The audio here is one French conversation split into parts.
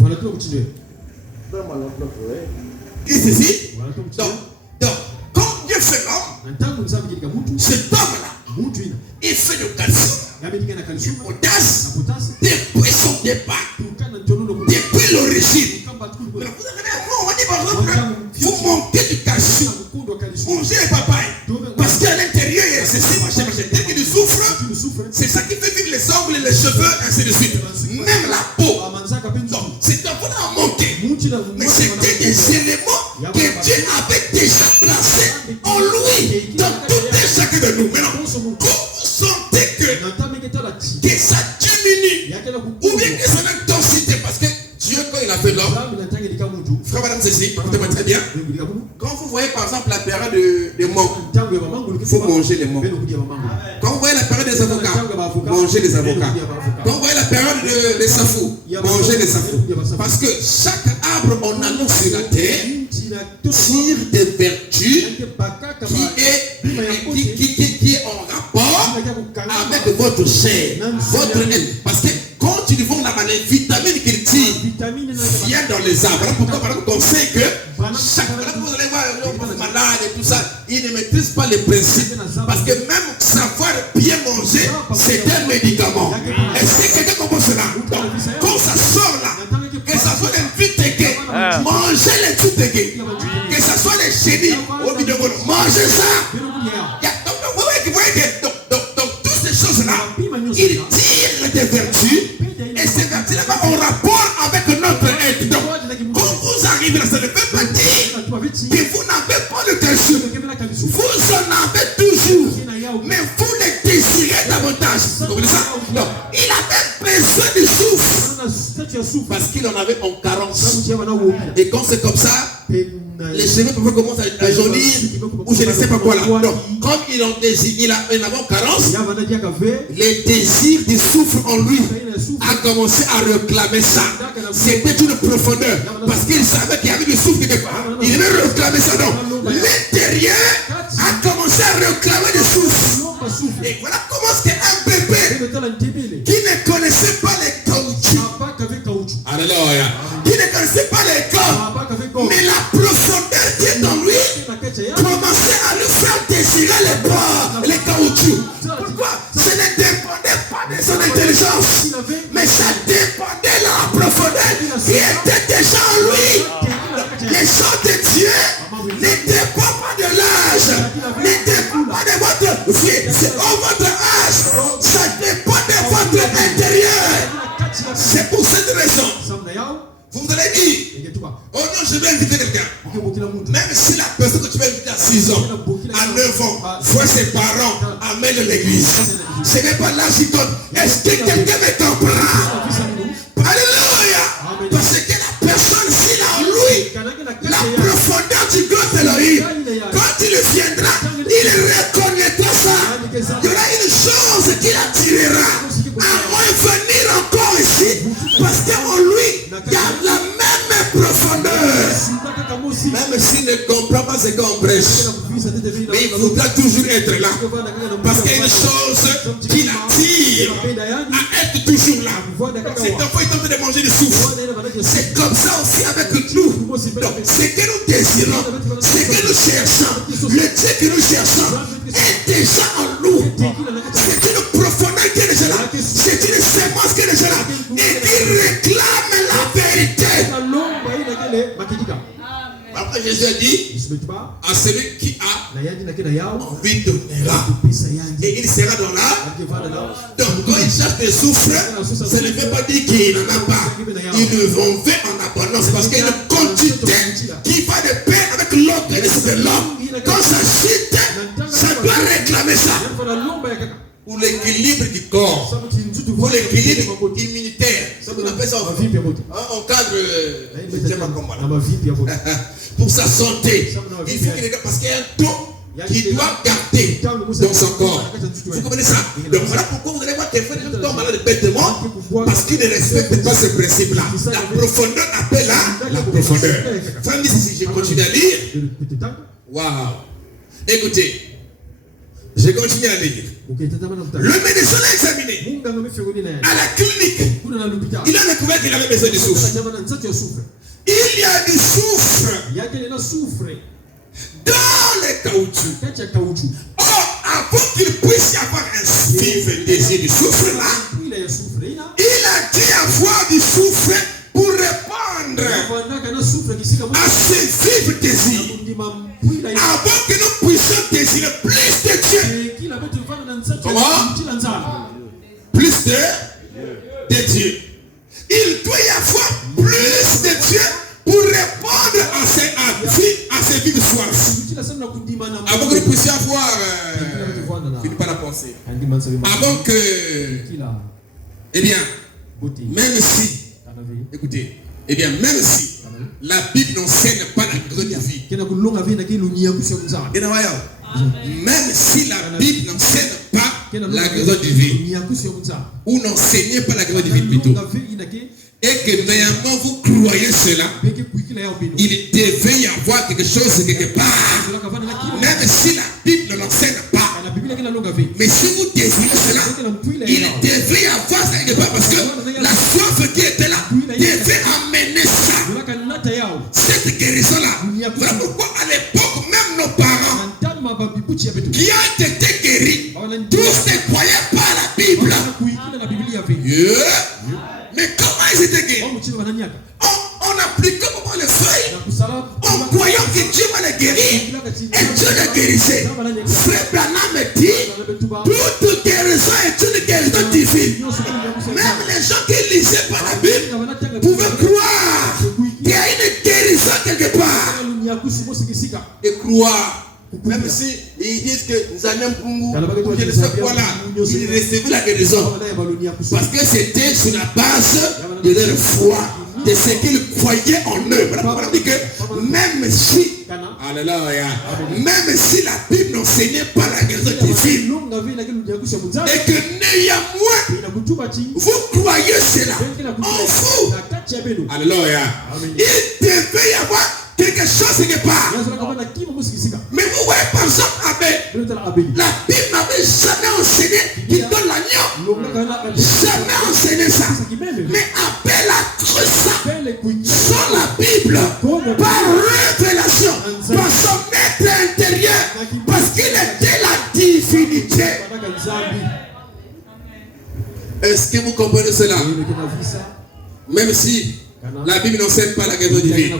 Voilà, tout continuer. Il est ceci. Donc, quand Dieu fait l'homme, cet homme-là, il fait le calcium, le potasse, depuis son départ, depuis l'origine. Vous manquez du calcium. Mangez les papayes. Parce qu'à l'intérieur, il y a ceci, machin. Dès qu'il souffre, c'est ça qui fait vivre les ongles, les cheveux, ainsi de suite. Même la peau. Donc, c'est un peu à manquer. Mais c'était des éléments que Dieu avait déjà placés en lui, dans tout et chacun de nous. Maintenant, quand vous sentez que ça diminue, ou bien que son intensité, parce que Dieu, quand il a fait l'homme, frère, madame, ceci, écoutez-moi très bien. Quand vous voyez par exemple la période de mangue, il faut manger les mangues. Quand vous voyez la période des avocats, mangez les avocats. Quand vous voyez la période des safous, mangez les safous. Parce que chaque arbre en allant sur la terre tire des vertus qui est en rapport avec votre chair, votre être. Parce que quand ils vont là-bas, les vitamines qu'ils tirent viennent dans les arbres. Pourquoi? Parce qu'on sait que chaque fois que vous allez voir un malade et tout ça, ils ne maîtrisent pas les principes. Parce que même savoir bien manger, c'est un médicament. Est-ce que quelqu'un comprend cela? Donc, quand ça sort là, que ça soit les vitégués, mangez les vitégués. Que ça soit les chenilles, mangez ça. Donc, toutes ces choses-là, ils tirent des vertus. Et ces vertus-là ont rapport avec notre être. Donc, quand vous arrivez là, ça ne veut pas dire que vous n'avez pas de calcium. Vous en avez toujours. Mais vous les désirez davantage. Vous comprenez ça? Donc, il avait besoin de souffle. Parce qu'il en avait en carence. Et quand c'est comme ça, les cheveux peuvent commencer à jaunir ou je ne sais pas quoi là. Donc, comme il en désire, il avait en carence, les désirs du souffle en lui a commencé à réclamer ça. C'était une profondeur. Parce qu'il savait qu'il y avait du souffle quelque part. Il devait réclamer ça. Donc, l'intérieur a commencé à réclamer du souffle. Et voilà comment est-ce qu'un bébé qui ne connaissait pas les caoutchoucs, alléluia, qui ne connaissait pas les corps, mais la profondeur qui est dans lui commençait à lui faire désirer les bords, les caoutchoucs. Pourquoi? Ce ne dépendait pas de son intelligence, mais ça dépendait de la profondeur qui était déjà en lui. Les choses de Dieu ne dépendent pas de l'âge, ne dépendent pas de votre vie, c'est votre âge, ça dépend de votre intérieur. C'est pour cette raison. Vous allez dire, oh non, je vais inviter quelqu'un. Même si la personne que tu vas inviter à 6 ans, à 9 ans, voit ses parents, amène l'église. Ce n'est pas là qui compte. Est-ce que quelqu'un me comprend? Alléluia. Parce que la personne, s'il a en lui, la profondeur du grand Elohim, quand il viendra, il reconnaîtra ça. Il y aura une chose qui l'attirera à moins venir encore ici. Parce qu'en lui, il y a la même profondeur. Même s'il ne comprend pas ce qu'on prêche, mais il voudra toujours être là. Parce qu'il y a une chose qui l'attire à être toujours là. Cet enfant est en train de manger du souffle. C'est comme ça aussi avec nous. Donc, ce que nous désirons, ce que nous cherchons, le Dieu que nous cherchons est déjà en nous. C'est une profondeur qui est déjà là. C'est une sémence qui est déjà là. Et qui réclame la vérité. Après Jésus a dit à celui qui a envie donnera et il sera dans l'âme. Donc quand il cherche des souffles, ça ne veut pas dire qu'il n'en a pas. Ils vont faire en abondance parce qu'il y a une quantité qui va de pair avec l'organisme de l'homme. Quand ça chute, ça doit réclamer ça. Pour l'équilibre du corps, pour l'équilibre immunitaire. On appelle ça en cadre, je ne sais pas comment. Pour sa santé, il faut qu'il parce qu'il y a un taux qu'il doit garder dans son corps. Vous comprenez ça? Donc voilà pourquoi vous allez voir des fois des gens qui tombent malades bêtement parce qu'ils ne respectent pas ce principe-là. La profondeur appelle la profondeur. Frère, si je continue à lire, waouh! Écoutez, Je continue à lire. Le médecin l'a examiné. À la clinique, il a découvert qu'il avait besoin de soufre. Il y a du soufre dans les caoutchoucs. Or, avant qu'il puisse y avoir un vif désir du soufre là, il a dû avoir du soufre pour répondre à ce vif désir. Avant que nous puissions désirer plus de Dieu. Comment? Plus de Dieu. Il doit y avoir plus de Dieu pour répondre à ces vives soifs. Avant que nous puissions avoir, finis pas la pensée. Avant que, eh bien, même si, écoutez, eh bien, même si la Bible n'enseigne pas la guérison de vie. Même si la Bible n'enseigne pas la guérison de vie, ou n'enseignez pas la guérison de vie plutôt, et que néanmoins vous croyez cela, il devait y avoir quelque chose quelque part. Même si la Bible ne l'enseigne pas, mais si vous désirez cela, il devait y avoir ça quelque part, parce que la soif qui était là devait amener ça. Cette guérison-là. Voilà pourquoi à l'époque, même nos parents qui ont été guéris, tous ne croyaient pas à la Bible. Mais comment ils étaient guéris? On appliquait comment les feuilles, en croyant que Dieu va les guérir, et Dieu les guérissait. Frère Branham me dit, toute guérison est une guérison divine. Même les gens qui ne lisaient pas la Bible pouvaient croire qu'il y a une guérison quelque part. Et croire. Même si ils disent que nous allons je ne sais quoi là, ils recevaient la guérison. Parce que c'était sur la base de leur foi, de ce qu'ils croyaient en eux. Voilà dit que même si, alléluia, même si la Bible n'enseignait pas la guérison divine, et que néanmoins, vous croyez cela en vous. Alléluia. Il devait y avoir quelque chose quelque part. Mais vous voyez par exemple Abel. La Bible n'avait jamais enseigné qu'il donne l'agneau. Jamais enseigné ça. Mais Abel a cru ça sans la Bible, par révélation, par son être intérieur, parce qu'il était la divinité. Est-ce que vous comprenez cela? Même si la Bible n'enseigne pas la guérison divine,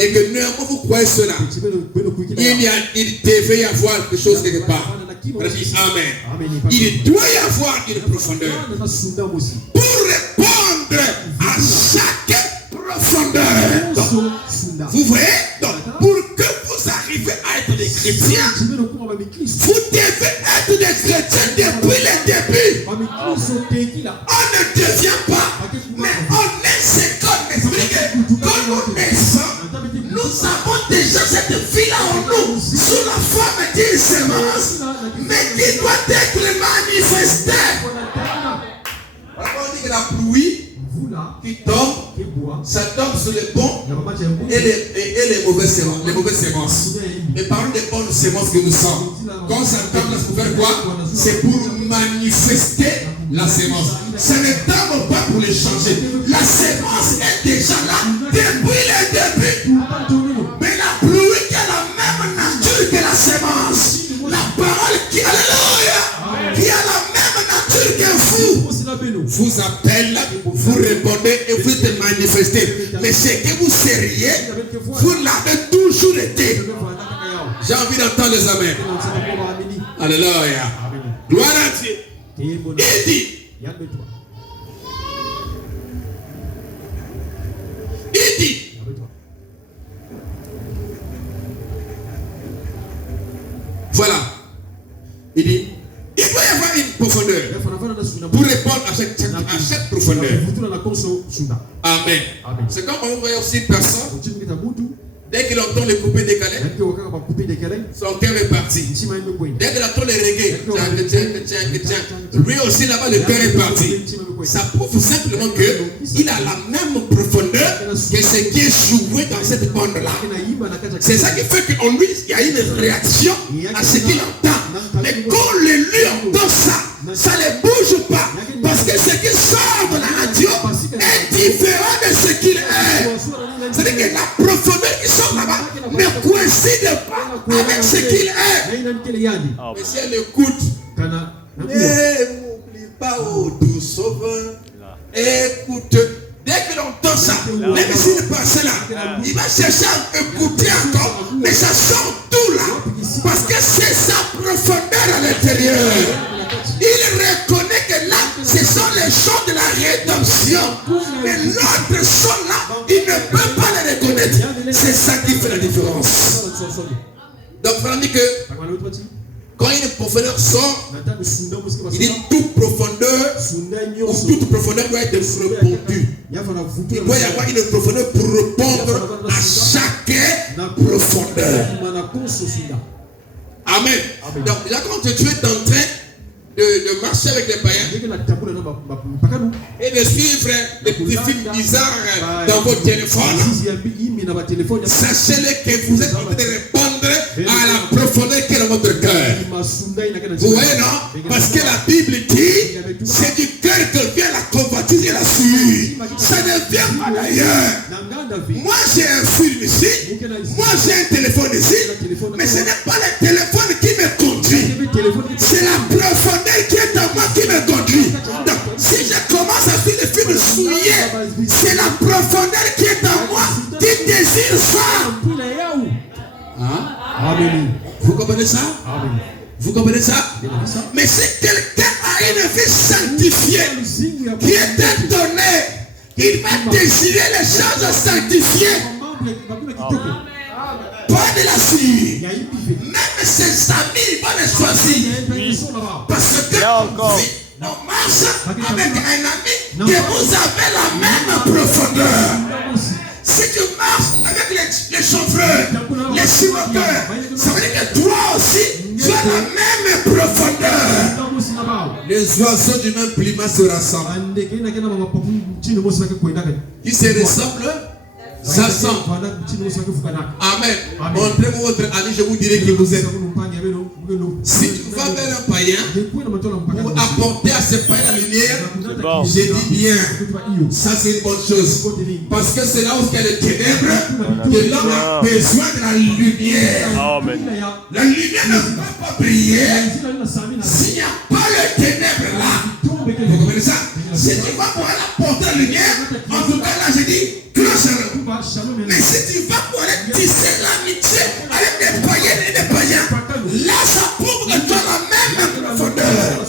et que néanmoins vous croyez cela, il devait y avoir quelque chose quelque part. Amen. Il doit y avoir une profondeur pour répondre à chaque profondeur. Vous voyez? Donc, pour que vous arrivez à être des chrétiens, vous devez être des chrétiens depuis le début. On ne devient pas, mais on est ce qu'on est. Quand nous naissons, nous avons déjà cette vie-là en nous, sous la forme d'une semence, mais qui doit être manifestée. On dit que la pluie qui tombe, ça tombe sur les bons et les mauvaises semences. Mais parlons des bonnes semences que nous sommes. Quand ça tombe, c'est pour faire quoi? C'est pour manifester la sémence. Ce n'est pas pour les changer. La sémence est déjà là depuis le début. Mais la pluie qui a la même nature que la sémence. La parole qui, alléluia, qui a la même nature que vous appelle, vous répondez et vous êtes manifesté. Mais ce que vous seriez, vous l'avez toujours été. J'ai envie d'entendre les amens. Alléluia. Gloire à Dieu. Il dit, voilà. Il dit, il doit y avoir une profondeur pour répondre à chaque profondeur. Amen. C'est comme on voit aussi une personne, dès qu'il entend les coupés décalés, son cœur est parti. Dès qu'il entend les reggae, lui aussi là-bas le cœur est parti. Ça prouve simplement qu'il a la même profondeur que ce qui est joué dans cette bande-là. C'est ça qui fait qu'en lui, il y a une réaction à ce qu'il entend. C'est-à-dire que la profondeur qui sort là-bas ne coïncide pas avec ce qu'il est. Mais si elle écoute, n'oublie pas, oh doux sauveur, écoute. Dès que l'on entend ça, même s'il passe là, il va chercher à écouter encore, mais ça sort tout là, parce que c'est sa profondeur à l'intérieur. Il reconnaît que là, ce sont les chants de la rédemption. Mais l'autre son là, il ne peut pas les reconnaître. C'est ça qui fait la différence. Donc, on dit que quand une profondeur sort, il dit toute profondeur doit être répondue. Il doit y avoir une profondeur pour répondre à chaque profondeur. Amen. Donc là, quand tu es en train de marcher avec les païens et de suivre les petits films bizarres dans votre téléphone, sachez-le que vous êtes en train de répondre à la profondeur qui est dans votre cœur. Vous voyez, non? Parce que la Bible dit, c'est du cœur que vient la convoitise et la suie. Ça ne vient pas d'ailleurs. Moi j'ai un film ici, moi j'ai un téléphone ici, mais ce n'est pas le téléphone qui me conduit, c'est la profondeur qui est en moi qui me conduit. Donc, si je commence à suivre le film souillé, c'est la profondeur qui est en moi qui désire ça. Hein? Amen. Vous comprenez ça? Amen. Vous comprenez ça? Mais si quelqu'un a une vie sanctifiée qui est donnée, il va désirer les choses sanctifiées. Pas de la suite. Même ses amis vont les choisir. Parce que on marche avec un ami que vous avez la même profondeur. Si tu marches avec les chauffeurs, les chimoteurs, ça veut dire que toi aussi, tu as la même profondeur. Les oiseaux du même climat se rassemblent. Qui se ressemblent? Ça sent. Amen. Montrez-moi votre ami, je vous dirai qui vous êtes. Si tu vas vers un païen pour apporter à ce païen la lumière, j'ai dit bien, ça c'est une bonne chose. Parce que c'est là où il y a les ténèbres que l'homme a besoin de la lumière. La lumière ne va pas briller s'il n'y a pas le ténèbre là. Vous comprenez ça? Si tu vas pour aller apporter la lumière, en tout cas là j'ai dit, mais si tu vas pour aller tisser l'amitié avec des païens et des païens, là ça prouve que tu as la même profondeur.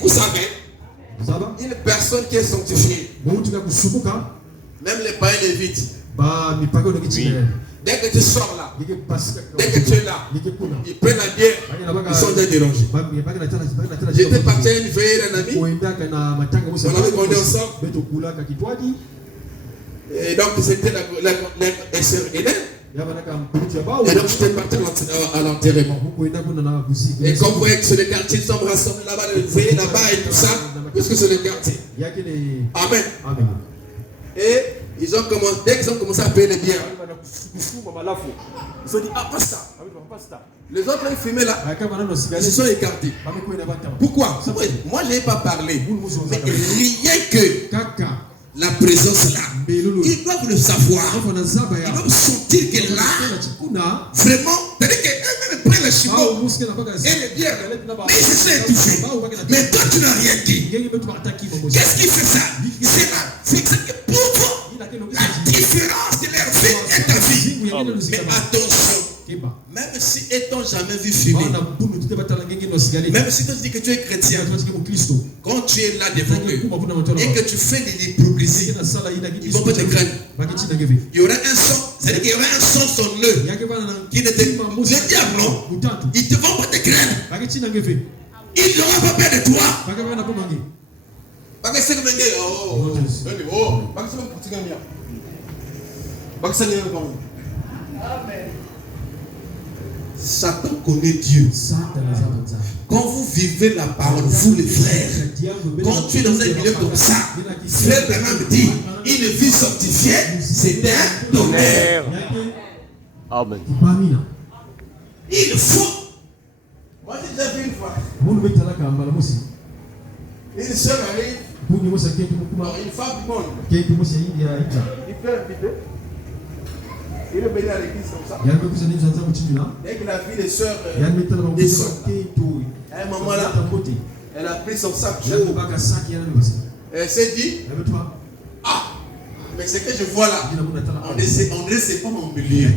Vous savez, une personne qui est sanctifiée, même les païens l'évitent. Dès que tu sors là, dès que tu es là, ils prennent la bière, ils sont déjà dérangés. J'étais parti à une veillée d'un ami, on avait connu ensemble. Et donc c'était la sœur Hélène. Et donc j'étais parti à l'enterrement. Et comme vous voyez que c'est le quartier, ils sont rassemblés là-bas, le veillée là-bas et tout ça, puisque c'est le quartier. Amen. Et ils ont commencé, dès qu'ils ont commencé à payer les bières, ils ont dit, ah, pasta. Les autres ont fumé là, ils se sont écartés. Pourquoi? Moi, je n'ai pas parlé. Mais rien que la présence là, ils doivent le savoir. Ils doivent sentir que là, vraiment, c'est-à-dire qu'eux-mêmes prennent le chimot et les bières, mais ils se sont étouffés. Mais toi, tu n'as rien dit. Qu'est-ce qui fait ça? C'est ça qui prouve la différence de leur vie et ta vie. Mais attention, même si étant jamais vu fumer, même si tu dis que tu es chrétien, quand tu es là devant eux et que tu fais de l'hypocrisie, ils vont pas te craindre. Il y aura un son, c'est-à-dire qu'il y aura un son sonneux qui ne te... Le diable, non, ils ne vont pas te craindre. Ils n'auront pas peur de toi. Satan connaît Dieu. Quand vous vivez la parole, vous les frères, quand tu es dans un milieu comme ça, frère Branham dit, une vie sanctifiée, c'est un tonnerre. Amen. Il faut. Moi j'ai déjà vu une fois. Une soeur arrive. Une femme du monde. Il peut inviter. Il est venu à l'église comme ça. Dès qu'il a vu les sœurs descendre, à un moment là, elle a pris son sac chaud. Elle s'est dit, ah, mais ce que je vois là, on ne sait pas mon milieu.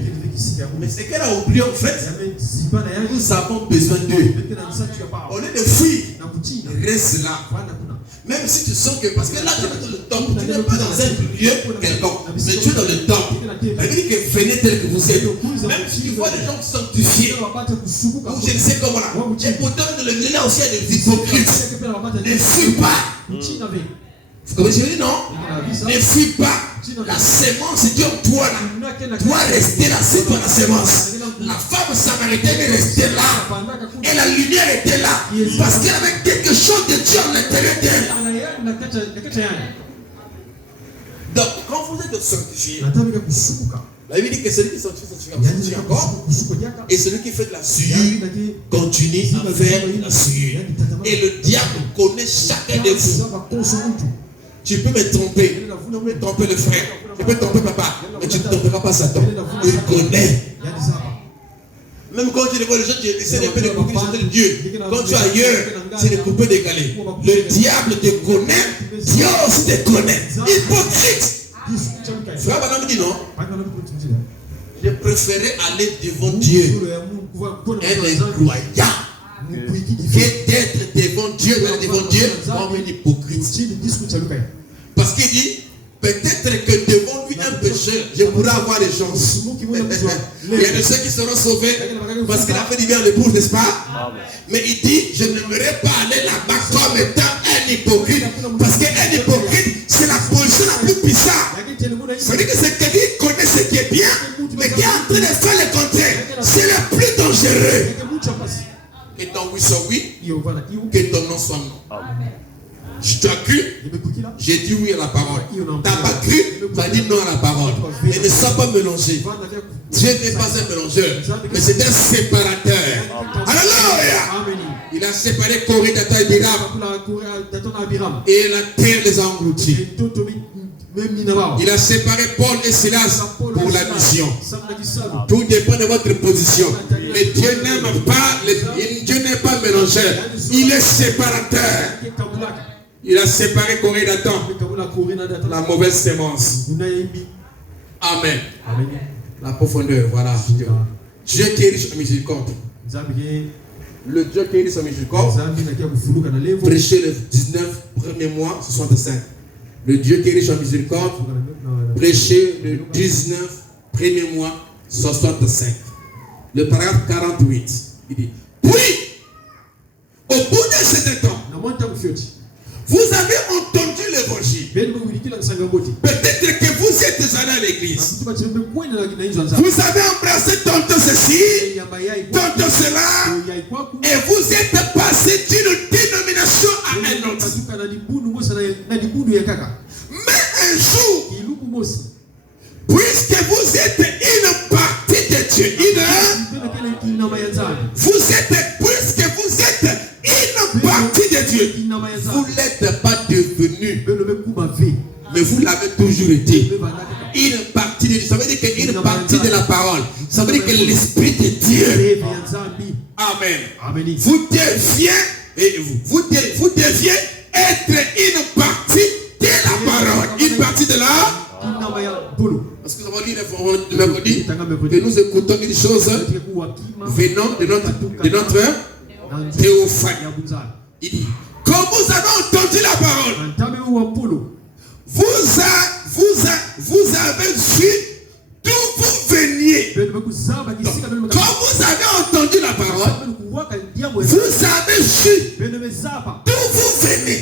Mais ce qu'elle a oublié en fait, nous avons besoin d'eux. Au lieu de fuir, reste là. Même si tu sens que, parce que là tu es dans le temple, tu n'es pas dans un lieu quelconque, mais tu es dans le temple. Elle dit que venez tel que vous êtes. Même si tu vois des gens sanctifiés, ou je ne sais comment là, et pourtant dans le milieu là aussi il y a des hypocrites. Ne fuis pas. Vous comprenez ce que je dis, non? Ne fuis pas. La sémence est en toi là. Toi rester là, c'est toi la sémence. La femme samaritaine est restée là. Et la lumière était là. Parce qu'elle avait quelque chose de Dieu à l'intérieur d'elle. Donc, quand vous êtes sanctifié, la Bible dit que celui qui sanctifie encore. Et celui qui fait de la souillure continue à faire la souillure. Et le diable connaît chacun de vous. Tu peux me tromper. Tu peux tromper le frère. Tu peux tromper papa. Mais tu ne tromperas pas Satan. Il connaît. Même quand tu vois les gens qui essaient de faire des coupures de Dieu. Quand tu es ailleurs, c'est des coupures décalées. Le diable te connaît. Dieu te connaît. Hypocrite. Frère Madame dit non. Je préférais aller devant Dieu. Un incroyable. Que d'être devant Dieu comme un hypocrite. Parce qu'il dit, peut-être que devant lui un pécheur, je pourrais avoir des chances. Il y a de ceux qui seront sauvés parce qu'il a fait du bien à l'épouse, n'est-ce pas? Mais il dit, je n'aimerais pas aller là-bas comme étant un hypocrite. Parce qu'un hypocrite, c'est la position la plus bizarre. C'est-à-dire que c'est quelqu'un qui connaît ce qui est bien, mais qui est en train de faire le contraire. C'est le plus dangereux. Que ton oui soit oui, que ton non soit non. Je t'ai cru, j'ai dit oui à la parole. Tu n'as pas cru, tu as dit non à la parole. Et ne sois pas mélangé. Dieu n'est pas un mélangeur, mais c'est un séparateur. Alléluia! Il a séparé Corée d'Atta et Biram. Et la terre les a engloutis. Il a séparé Paul et Silas pour la mission. Tout dépend de votre position. Mais Dieu n'aime pas, Dieu n'est pas mélangeur. Il est séparateur. Il a séparé Corée d'Atta, la mauvaise sémence. Amen. La profondeur, voilà. Dieu qui est riche en miséricorde. Le Dieu qui est riche en miséricorde. Prêchez le 19 premier mois 65. Le Dieu qui est riche en miséricorde. Prêchez le 19 premier mois 65. Le paragraphe 48. Il dit, puis, au bout d'un certain temps, vous avez entendu l'évangile. Peut-être que vous êtes allé à l'église. Vous avez embrassé tantôt ceci, tantôt cela, et vous êtes passé d'une dénomination à un autre. Mais un jour, puisque vous êtes une partie de Dieu, puisque vous êtes une partie de Dieu, vous n'êtes pas devenu, mais vous l'avez toujours été. Une partie de Dieu, ça veut dire qu'une partie de la parole, ça veut dire que l'Esprit de Dieu. Amen. Vous deviez être une partie de la parole, une partie de la. Parce que nous avons dit le mercredi que nous écoutons une chose venant de notre théophane. Il dit, quand vous avez entendu la parole, vous avez su d'où vous veniez. Donc, quand vous avez entendu la parole, vous avez su d'où vous venez.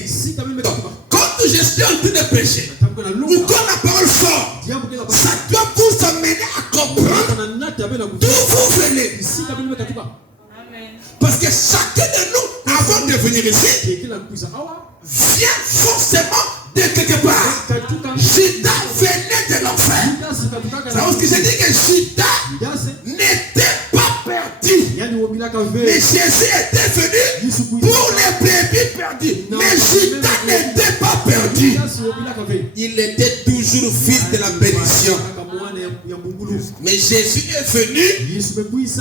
Donc, quand je suis en train de prêcher, ou quand la parole sort, ça doit vous amener à comprendre d'où vous venez. Parce que chacun de nous, avant de venir ici, vient forcément de quelque part. Judas venait de l'enfer. C'est ce que j'ai dit, que Judas n'était pas perdu. Mais Jésus était venu pour les brebis perdus. Mais Judas n'était pas perdu. grandi, il était toujours fils de la bénédiction. Mais Jésus est venu,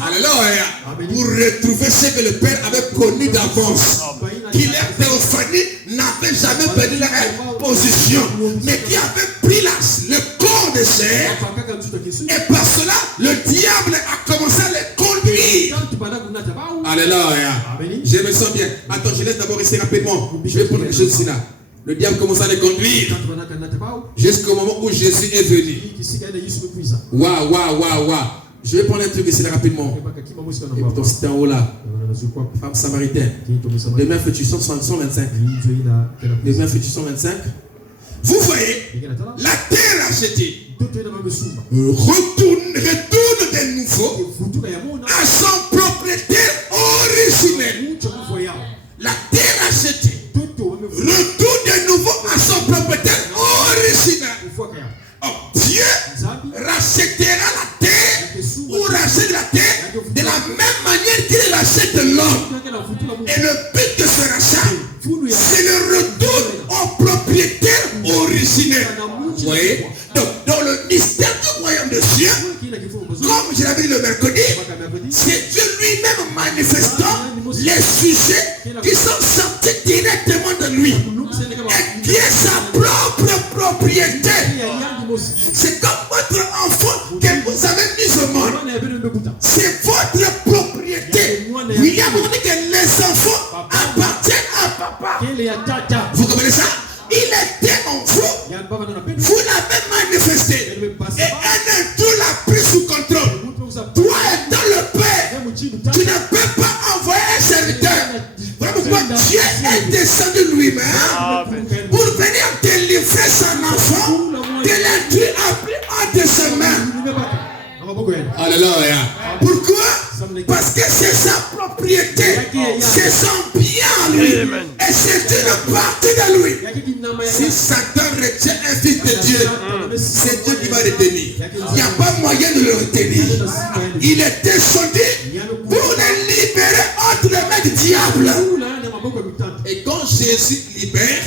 alléluia, pour retrouver ce que le Père avait connu d'avance. Qui leur théophanie n'avait jamais perdu leur position, mais qui avait pris le corps de chair. Et par cela, le diable a commencé à les conduire. Alléluia. Je me sens bien. Attends, je laisse d'abord ici rapidement. Je vais prendre quelque chose ici là. Le diable commence à les conduire jusqu'au moment où Jésus est venu. Waouh. Je vais prendre un truc ici là rapidement. Et pourtant c'était en haut là. Femme samaritaine. Demain fais-tu 125. Demain fais-tu 125. Vous voyez, la terre a jeté. Retourne de nouveau à son propriétaire originel. La terre a jeté. Retourne de nouveau à son propriétaire original. Oh, Dieu rachètera la terre ou rachète la terre de la même manière qu'il rachète l'homme. Et le but de ce rachat, c'est le retour au propriétaire originel. Vous voyez? Donc, dans le mystère du royaume de Dieu, comme je l'avais dit le mercredi, c'est Dieu lui-même manifestant les sujets qui sont sortis directement de lui. Et qui est sa propre propriété. C'est comme votre enfant que vous avez mis au monde. C'est votre propriété. William dit que les enfants appartiennent à papa. Vous comprenez ça? Il était en vous. Vous l'avez manifesté. Et un tout l'a pris sous contrôle. Toi étant le Père, tu ne peux pas envoyer un serviteur. Voilà pourquoi Dieu est descendu lui-même pour venir délivrer son enfant de l'intrus a pris entre ses mains. Alléluia. Pourquoi? Parce que c'est sa propriété, c'est son bien lui, et c'est une partie de lui. Si Satan retient un fils de Dieu, c'est Dieu qui va retenir. Il n'y a pas moyen de le retenir. Il est descendu pour le libérer entre les mains du diable. Et quand Jésus libère,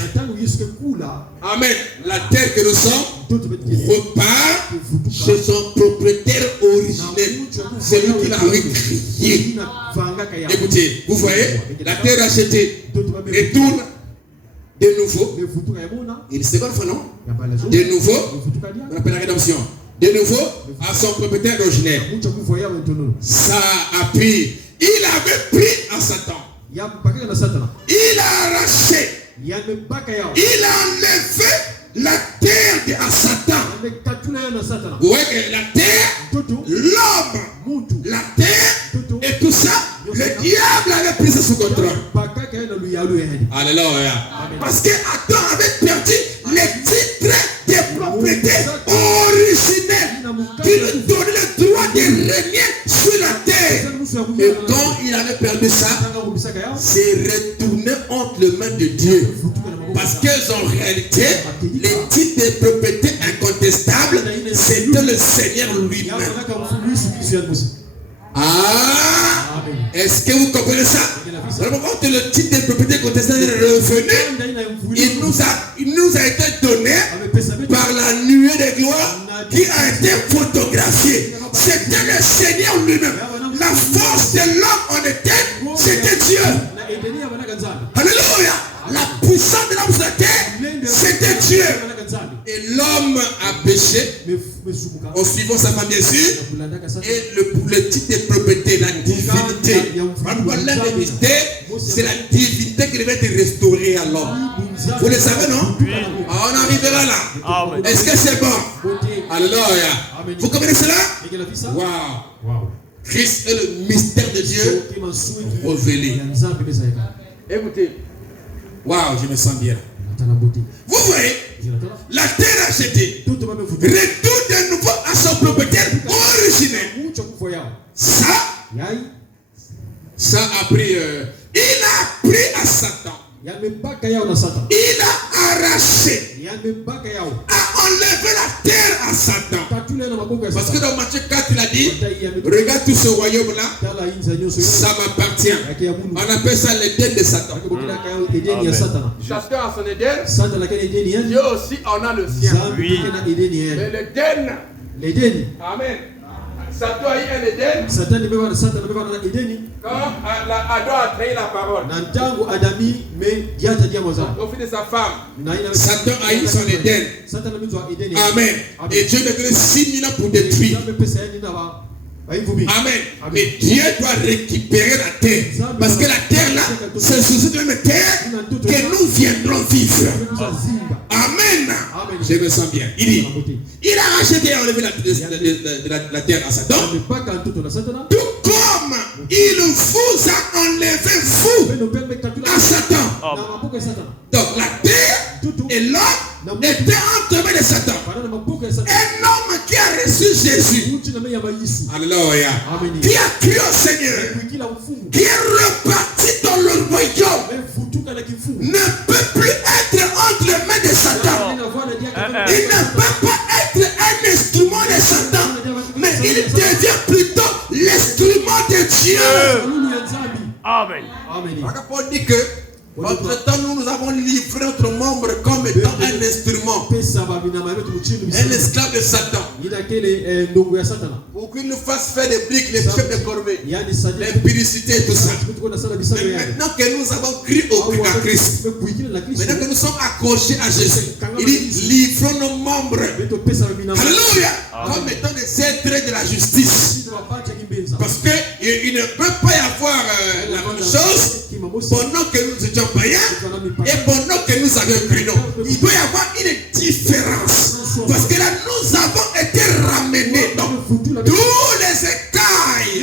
amen, la terre que nous sommes repart chez son propriétaire originel. C'est lui qui l'a recréé. Écoutez, vous voyez, la terre achetée retourne de nouveau. Et une seconde fois, non? De nouveau, on appelle la rédemption. De nouveau, à son propriétaire originel. Ça a pris. Il avait pris à Satan. Il a arraché. Il a enlevé la terre à Satan. Vous voyez que la terre, l'homme, la terre et tout ça, le diable avait pris ça sous contrôle. Alléluia. Parce que Adam avait perdu les titres des propriétés originelles qui lui donnaient le droit de régner sur la terre. Et quand il avait perdu ça, c'est retourné entre les mains de Dieu. Parce qu'en réalité, les titres de propriété incontestables, c'était le Seigneur lui-même. Ah, est-ce que vous comprenez ça? Quand le titre de propriété contestable est revenu, il nous a été donné par la nuée de gloire qui a été photographiée. C'était le Seigneur lui-même. La force de l'homme en était, c'était Dieu. Alléluia. La puissance de l'homme sur la terre, c'était Dieu. Et l'homme a péché en suivant sa femme, bien sûr. Et le titre de propriété, la divinité. L'un des mystères, c'est la divinité qui devait être restaurée à l'homme. Vous le savez, non? On arrivera là. Est-ce que c'est bon? Alléluia. Vous comprenez cela? Waouh. Christ est le mystère de Dieu révélé. Écoutez. Waouh, je me sens bien. Vous voyez, la terre achetée retourne de nouveau à son propriétaire originel. Ça a pris. Il a pris à Satan. Il a arraché, a enlevé la terre à Satan. Parce que dans Matthieu 4, il a dit dit, regarde tout ce royaume-là, ça m'appartient. On appelle ça l'Éden de Satan. Chacun a son Éden. Dieu aussi en a le sien. Oui. Mais l'Éden. Amen. Satan a eu un Éden. Quand Adam a trahi la parole. Au fil de sa femme. Satan a eu son Éden. Amen. Et Dieu lui a donné 6 000 ans pour détruire. Amen. Mais Dieu doit récupérer la terre. Parce que la terre là, c'est sous cette même terre que nous viendrons vivre. Amen. Je me sens bien. Il dit, il a racheté et enlevé la terre à Satan. Tout comme il vous a enlevé vous à Satan. Donc la terre et l'homme étaient entre les mains de Satan. Un homme qui a reçu Jésus. Alléluia. Qui a cru au Seigneur. Qui est reparti dans le royaume. Ne peut plus être entre les mains de Satan. Il ne peut pas être un instrument de Satan. Mais il devient plutôt l'instrument de Dieu. Amen. On dit que entre-temps, nous avons livré notre membre comme étant un instrument. Un esclave de Satan. Pour qu'il nous fasse faire des briques, les chefs de corvée, l'impudicité et tout ça. Mais maintenant que nous avons crié au Christ, maintenant que nous sommes accrochés à Jésus, il dit livrons nos membres. Alléluia. Comme étant des êtres de la justice. Parce qu'il ne peut pas y avoir la même chose pendant que nous étions païens et pendant que nous avions cru. Il doit y avoir une différence. Parce que là, nous avons été ramenés. Donc, tous les écailles,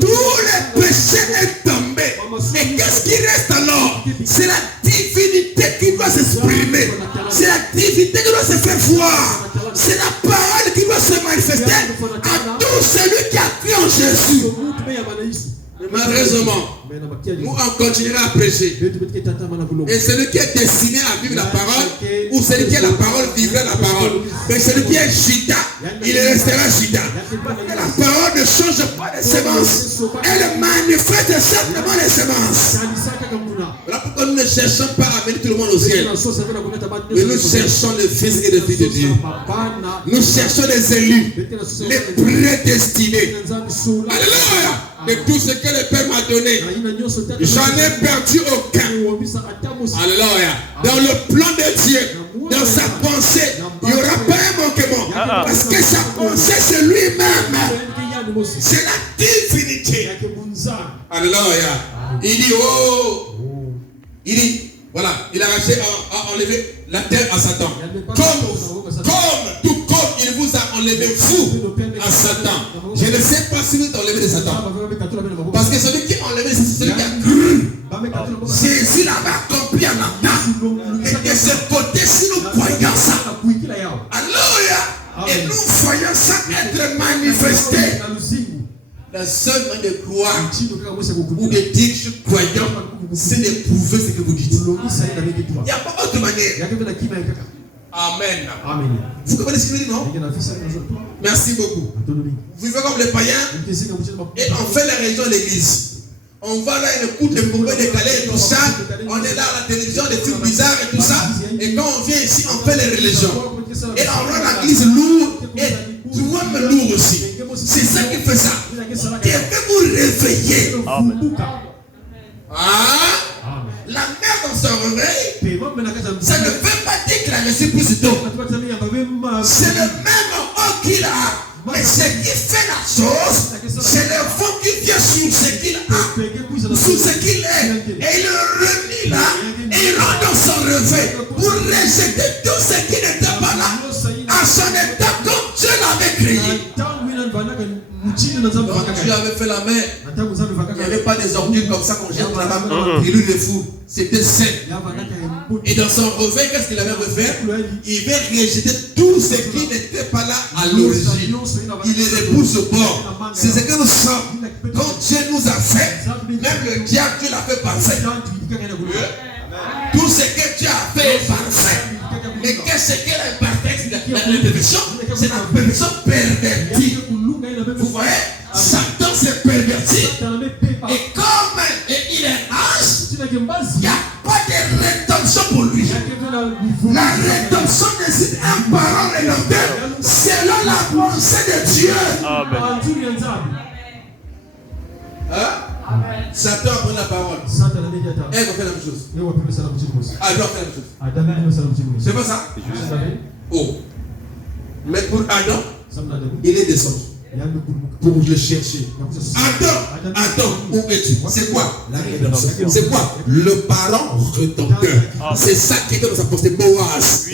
tous les péchés sont tombés. Et qu'est-ce qui reste alors? C'est la divinité qui doit s'exprimer. C'est la divinité qui doit se faire voir. C'est la parole qui doit se manifester à tout celui qui a cru en Jésus. Malheureusement, nous on continuera à prêcher. Et celui qui est destiné à vivre la parole, ou celui qui a la parole vivra la parole. Mais celui qui est Judas, il restera Judas. La parole ne change pas de sémence. Elle manifeste simplement les sémences. Voilà pourquoi nous ne cherchons pas à amener tout le monde au ciel. Mais nous cherchons le Fils et le Fils de Dieu. Nous cherchons les élus, les prédestinés. Alléluia! De tout ce que le Père m'a donné, j'en ai perdu aucun. Alléluia. Dans le plan de Dieu, dans sa pensée, il n'y aura pas un manquement. Parce que sa pensée, c'est lui-même. C'est la divinité. Alléluia. Il dit, oh, il dit, voilà, il a enlevé la terre à Satan. Tout comme il vous a enlevé vous à Satan. Je ne sais pas si vous êtes enlevé de Satan. Parce que celui qui a enlevé, c'est celui qui a cru. Jésus l'avait accompli en Adam. Et de ce côté, si nous croyons ça, alléluia, et nous voyons ça être manifesté. La seule manière de croire ou de dire que je suis croyant, c'est de prouver ce que vous dites. Il n'y a pas autre manière. Amen. Vous comprenez ce que je dis, non? Merci beaucoup. Vous vivez comme les païens et on fait les régions de l'église. On va là, une écoute de poupées décalées et tout ça. On est là à la télévision, des trucs bizarres et tout ça. Et quand on vient ici, on fait les religions. Et on rend l'église lourde et tout le monde lourd aussi. C'est ça qui fait ça. Dieu veut vous réveiller. La mère dans son réveil, ça ne veut pas dire qu'il a reçu plus d'eau. C'est le même eau qu'il a. Mais ce qui fait la chose, c'est le vent qui vient sur ce qu'il a, sur ce qu'il est. Et il le remet là, et il rentre dans son réveil pour rejeter tout ce qui n'était pas là à son état comme Dieu l'avait créé. Donc Dieu avait fait la mer. Il n'y avait pas des ordures comme ça qu'on jette là-bas. Il lui les fout. C'était sain. Et dans son réveil, qu'est-ce qu'il avait fait? Il va rejeter tout ce qui n'était pas là à l'origine. Il les repousse au bord. C'est ce que nous sommes. Quand Dieu nous a fait, même le diable, Dieu l'a fait parfait. Tout ce que Dieu a fait est parfait. Mais qu'est-ce que l'imperfection? La perfection, C'est la perversion pervertie. Vous voyez, Satan s'est perverti. Et comme il est âge, il n'y a pas de rédemption pour lui. La rédemption nécessite un parent rédempteur selon la pensée de Dieu. Amen. Hein? Satan a pris la parole. Elle va faire la même chose. Elle doit faire la même chose. C'est pas ça? Oh. Mais pour Adam, il est descendu pour le chercher. Attends, où es-tu? C'est quoi la rédemption? C'est quoi le parent rédempteur? C'est ça qui est dans sa pensée. Boaz.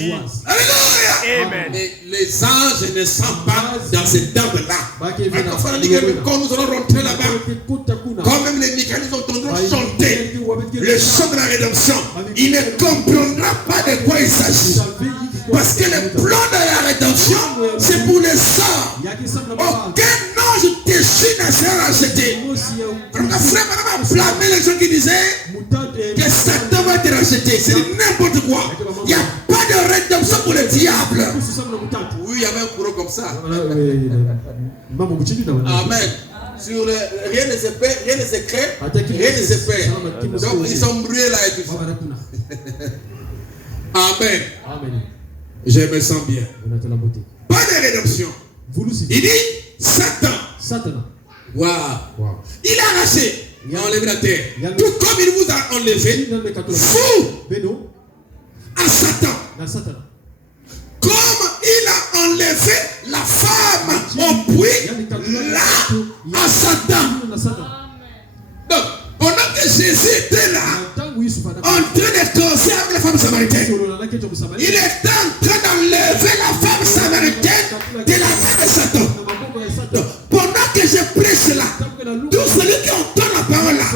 Alléluia. Amen. Et les anges ne sont pas dans cet arbre-là. Quand nous allons rentrer là-bas, quand même les mécanismes entendront chanter le chant de la rédemption, il ne comprendra pas de quoi il s'agit. Parce que le plan de la rédemption, c'est pour les sangs. Aucun ange déchu ne sera racheté. Donc, frère, madame a blâmé les gens qui disaient que Satan va être racheté. C'est n'importe quoi. Il n'y a pas de rédemption pour le diable. Oui, il y avait un courant comme ça. Amen. Sur rien ne se perd, rien ne se crée, rien ne se perd. Donc ils sont brûlés là et tout ça. Amen. Je me sens bien. Pas de rédemption. Il dit Satan. Wow. Il a arraché. Il a enlevé la terre. Tout comme il vous a enlevé. Vous à Satan. Comme il a enlevé la femme au puits, là, à Satan. Donc, pendant que Jésus était là, en train de causer avec la femme samaritaine, il était en train d'enlever la femme samaritaine de la main de Satan. Donc, pendant que je prêche là, tous celui qui entend la parole là,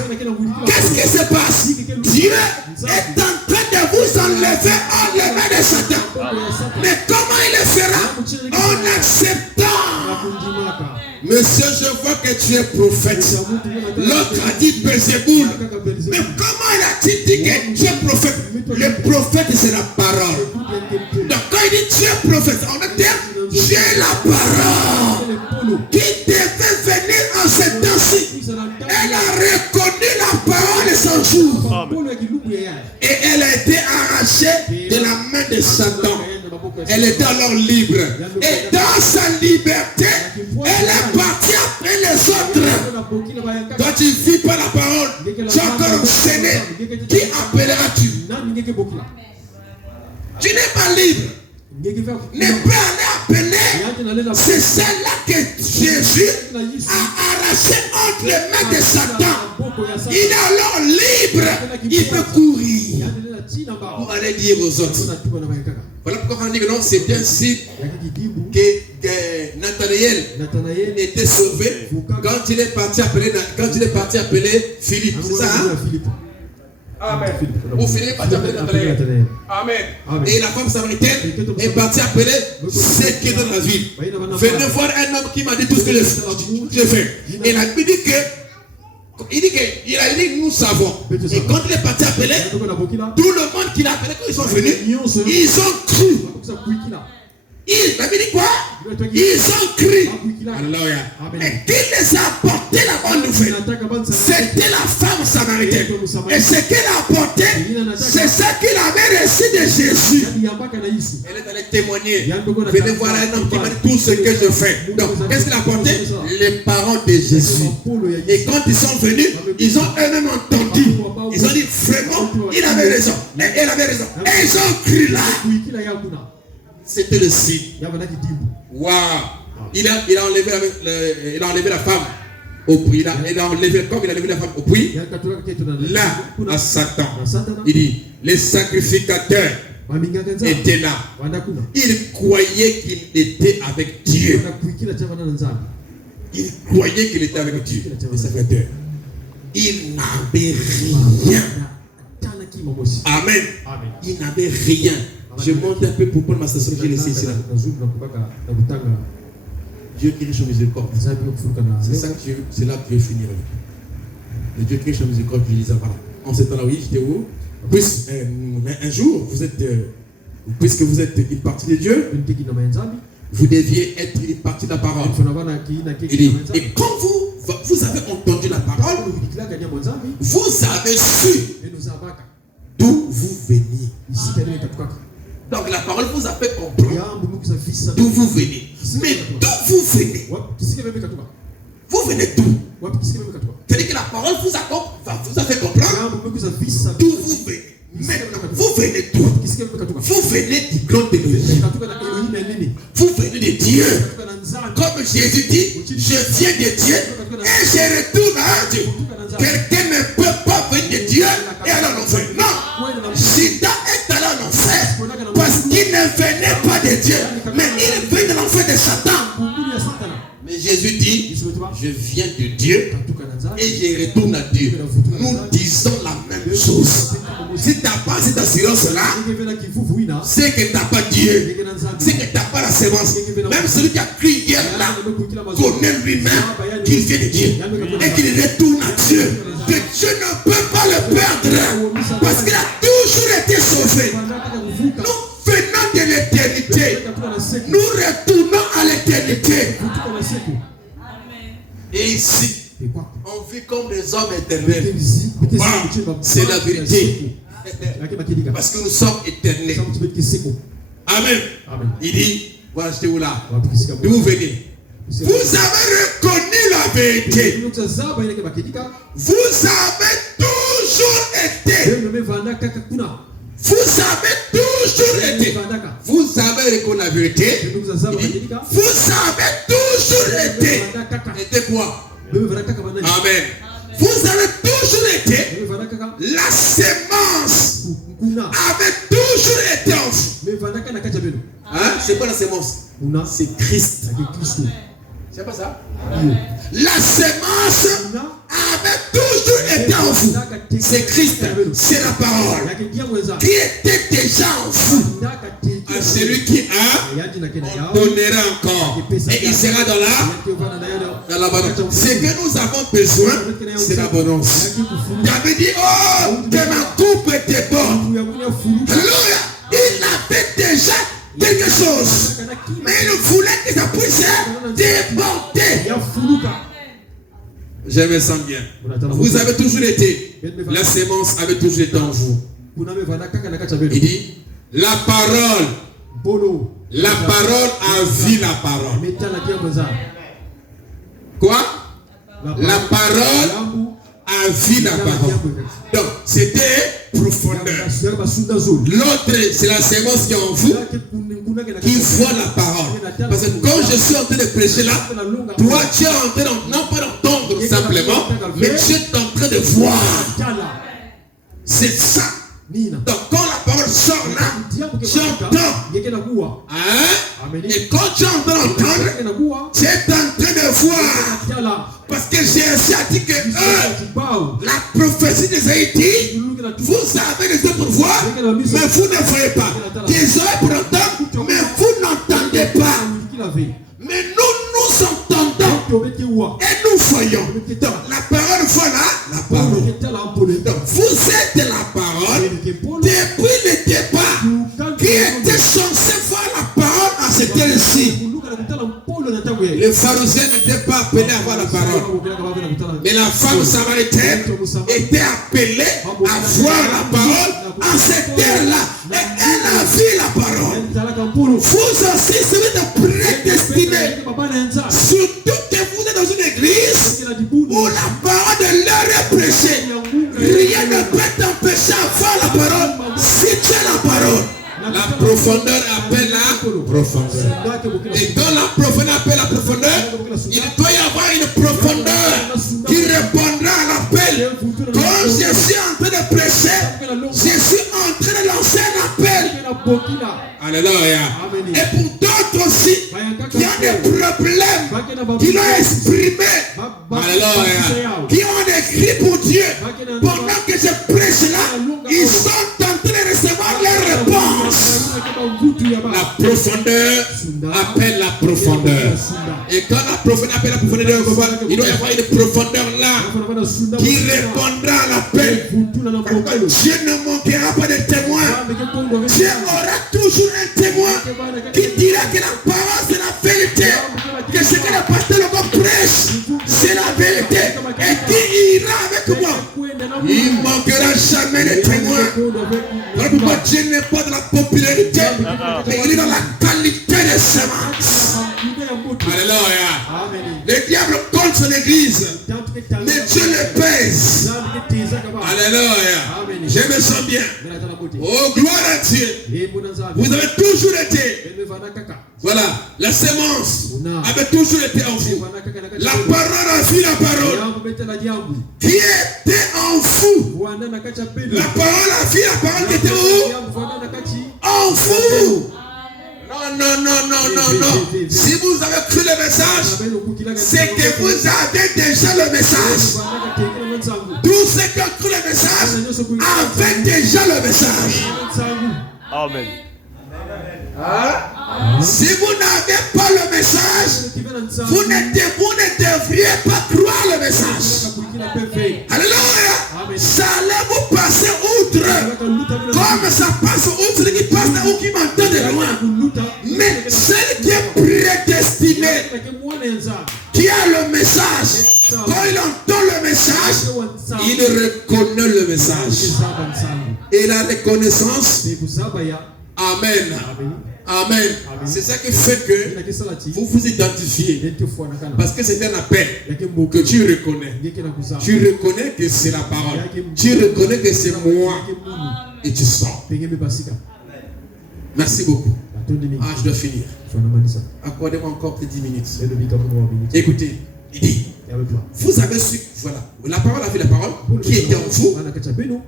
qu'est-ce qui se passe? Dieu est en train de vous enlever en les mains de Satan. Mais comment il le fera? En acceptant. Monsieur, je vois que tu es prophète. L'autre a dit Belzéboul. Mais comment il a-t-il dit que tu es prophète? Le prophète, c'est la parole. Donc quand il dit tu es prophète, on a dit tu es la parole qui devait venir en ce temps-ci. Elle a reconnu la parole de son jour. Et elle a été arrachée de la main de Satan. Elle était alors libre. Et dans sa liberté, elle est partie après les autres. Quand tu ne vis pas la parole, tu es encore enchaîné. Qui appelleras-tu? Tu n'es pas libre. Ne pas aller appeler. C'est celle-là que Jésus a arraché entre les mains de Satan. Il est alors libre. Il peut courir pour aller dire aux autres. Voilà pourquoi on dit que non, c'est un signe que Nathanaël était sauvé quand il est parti appeler Philippe. C'est ça, hein? Amen. Ou Philippe parti appeler Nathanaël. Amen. Et la femme samaritaine est partie appeler ceux qui est dans la ville. Venez voir un homme qui m'a dit tout ce que j'ai fait. Et la Bible dit que il a dit nous savons. Et quand il est parti appeler, tout le monde qui l'a appelé, quand ils sont venus, ils ont cru. La Bible dit quoi? Ils ont cru. Et qui les a apporté la bonne nouvelle? C'était la femme samaritaine. Et ce qu'elle a apporté, c'est ce qu'il avait reçu de Jésus. Elle est allée témoigner. Venez voir un homme qui m'a dit tout ce que je fais. Donc, qu'est-ce qu'il a apporté? Les paroles de Jésus. Et quand ils sont venus, ils ont eux-mêmes entendu. Ils ont dit vraiment, il avait raison. Et elle avait raison. Et ils ont cru là. C'était le signe. Waouh! Il a enlevé la femme au puits. Il a enlevé la femme au puits. Là, à Satan. Il dit, les sacrificateurs étaient là. Ils croyaient qu'il était avec Dieu. Ils croyaient qu'il était avec Dieu. Les sacrificateurs. Ils n'avaient rien. Amen. Ils n'avaient rien. Je monte un peu pour prendre ma station que j'ai laissée ici. Dieu qui riche en miséricorde. C'est ça que c'est là que je vais finir. Le Dieu qui riche en miséricorde, je dis ça. Voilà. En ce temps-là, oui, j'étais où? Un jour, puisque vous êtes une partie de Dieu, vous deviez être une partie de la parole. Il dit, et quand vous avez entendu la parole, vous avez su d'où vous veniez. Donc la parole vous a fait comprendre d'où vous venez. Mais d'où vous venez? Vous venez d'où? C'est-à-dire que la parole vous a fait comprendre d'où vous venez. Mais vous venez d'où? Vous venez du grand Élohim. Vous venez de Dieu. Comme Jésus dit, je viens de Dieu et je retourne à Dieu. Quelqu'un ne peut pas venir de Dieu et aller en enfer. Non. Judas est allé en enfer parce qu'il ne venait pas de Dieu, mais il venait de l'enfer de Satan. Mais Jésus dit, je viens de Dieu et je retourne à Dieu. Nous disons la même chose. Si tu n'as pas cette assurance-là, c'est que tu n'as pas Dieu. C'est que tu n'as pas la sémence. Même celui qui a crié hier là, connaît lui-même qu'il vient de Dieu et qu'il retourne à Dieu. Que Dieu ne peut pas le perdre parce qu'il a toujours été sauvé. Nous venons de l'éternité. Nous retournons à l'éternité. Et ici, on vit comme des hommes éternels. C'est la vérité. Parce que nous sommes éternels. Amen. Il dit, voilà, j'étais où là? D'où vous venez? Vous avez reconnu la vérité. Vous avez toujours été. Vous avez toujours été. Vous avez reconnu la vérité. Vous avez toujours été. Était quoi? Amen. Vous avez toujours été. La sémence avait toujours été en vous. Hein? C'est pas la sémence. C'est Christ. C'est pas ça? La sémence avait toujours été en vous. C'est Christ. C'est la parole qui était déjà en vous. À celui qui a, on donnera encore. Et il sera dans l'abondance. Ce que nous avons besoin, c'est l'abondance. David dit, oh, que ma coupe était bonne. Alléluia. Il avait déjà quelque chose. Mais il voulait que ça puisse déborder. Je me sens bien. Vous avez toujours été. La sémence avait toujours été en vous. Il dit, la parole a vu la parole. Quoi? La parole a vu la parole. Donc, c'était profondeur. L'autre, c'est la sémence qui est en vous, qui voit la parole. Parce que quand je suis en train de prêcher là, toi, tu es en train non pas d'entendre simplement, mais tu es en train de voir. C'est ça. Donc quand la parole sort là, tu entends. Hein? Et quand tu es en train d'entendre, tu es en train de voir. Parce que Jésus a dit que la prophétie des Haïti, vous avez les yeux pour voir, mais vous ne voyez pas. Des oreilles pour entendre, mais vous n'entendez pas. Mais nous entendons et nous voyons. Donc la parole, voilà la parole. Donc vous êtes la parole depuis le départ qui était censé voir la parole à cette heure-ci. Les pharisiens n'étaient pas appelés à voir la parole. Mais la femme samaritaine était appelée à voir la parole à cette heure-là. Et elle a vu la parole. Vous aussi, vous êtes prédestinés. Surtout que vous êtes dans une église où la parole de l'heure est prêchée. Rien ne peut t'empêcher à voir la parole si tu as la parole. La profondeur appelle la profondeur. Et quand la profondeur appelle la profondeur, il doit y avoir une profondeur qui répondra à l'appel. Quand je suis en train de prêcher, je suis en train de lancer un appel. Alléluia. Et pour d'autres aussi, qui ont des problèmes, qui l'ont exprimé, alléluia, qui ont des cris pour Dieu, pendant que je prêche là, ils sont en train de recevoir les réponses. La profondeur appelle la profondeur. Et quand la profondeur appelle la profondeur, il doit y avoir une profondeur là qui répondra à l'appel. Dieu ne manquera pas de témoins. Dieu aura toujours un témoin qui dira que la parole c'est la Dieu n'est pas dans la popularité, mais il est dans la qualité des semences. Alléluia. Le diable compte son église, mais Dieu le pèse. Alléluia. Je me sens bien. Oh, gloire à Dieu. Vous avez toujours été. Voilà, la sémence avait toujours été en vous. La parole a vu la parole qui était en vous. La parole a vu la parole qui était où? En vous. Non. Si vous avez cru le message, c'est que vous avez déjà le message. Tous ceux qui ont cru le message avaient déjà le message. Amen. Si vous n'avez pas le message, vous ne devriez pas croire le message. Alléluia. Ça allait vous passer outre. Comme ça passe outre qui passe ou qui m'entend de loin. Mais celle qui est prédestinée, qui a le message, quand il entend le message, il reconnaît le message. Et la reconnaissance, amen. Amen. C'est ça qui fait que vous vous identifiez. Parce que c'est un appel que tu reconnais. Tu reconnais que c'est la parole. Tu reconnais que c'est moi. Et tu sors. Merci beaucoup. Je dois finir. Accordez-moi encore 10 minutes. Écoutez, il dit, vous avez su, voilà, la parole a fait la parole qui était en vous.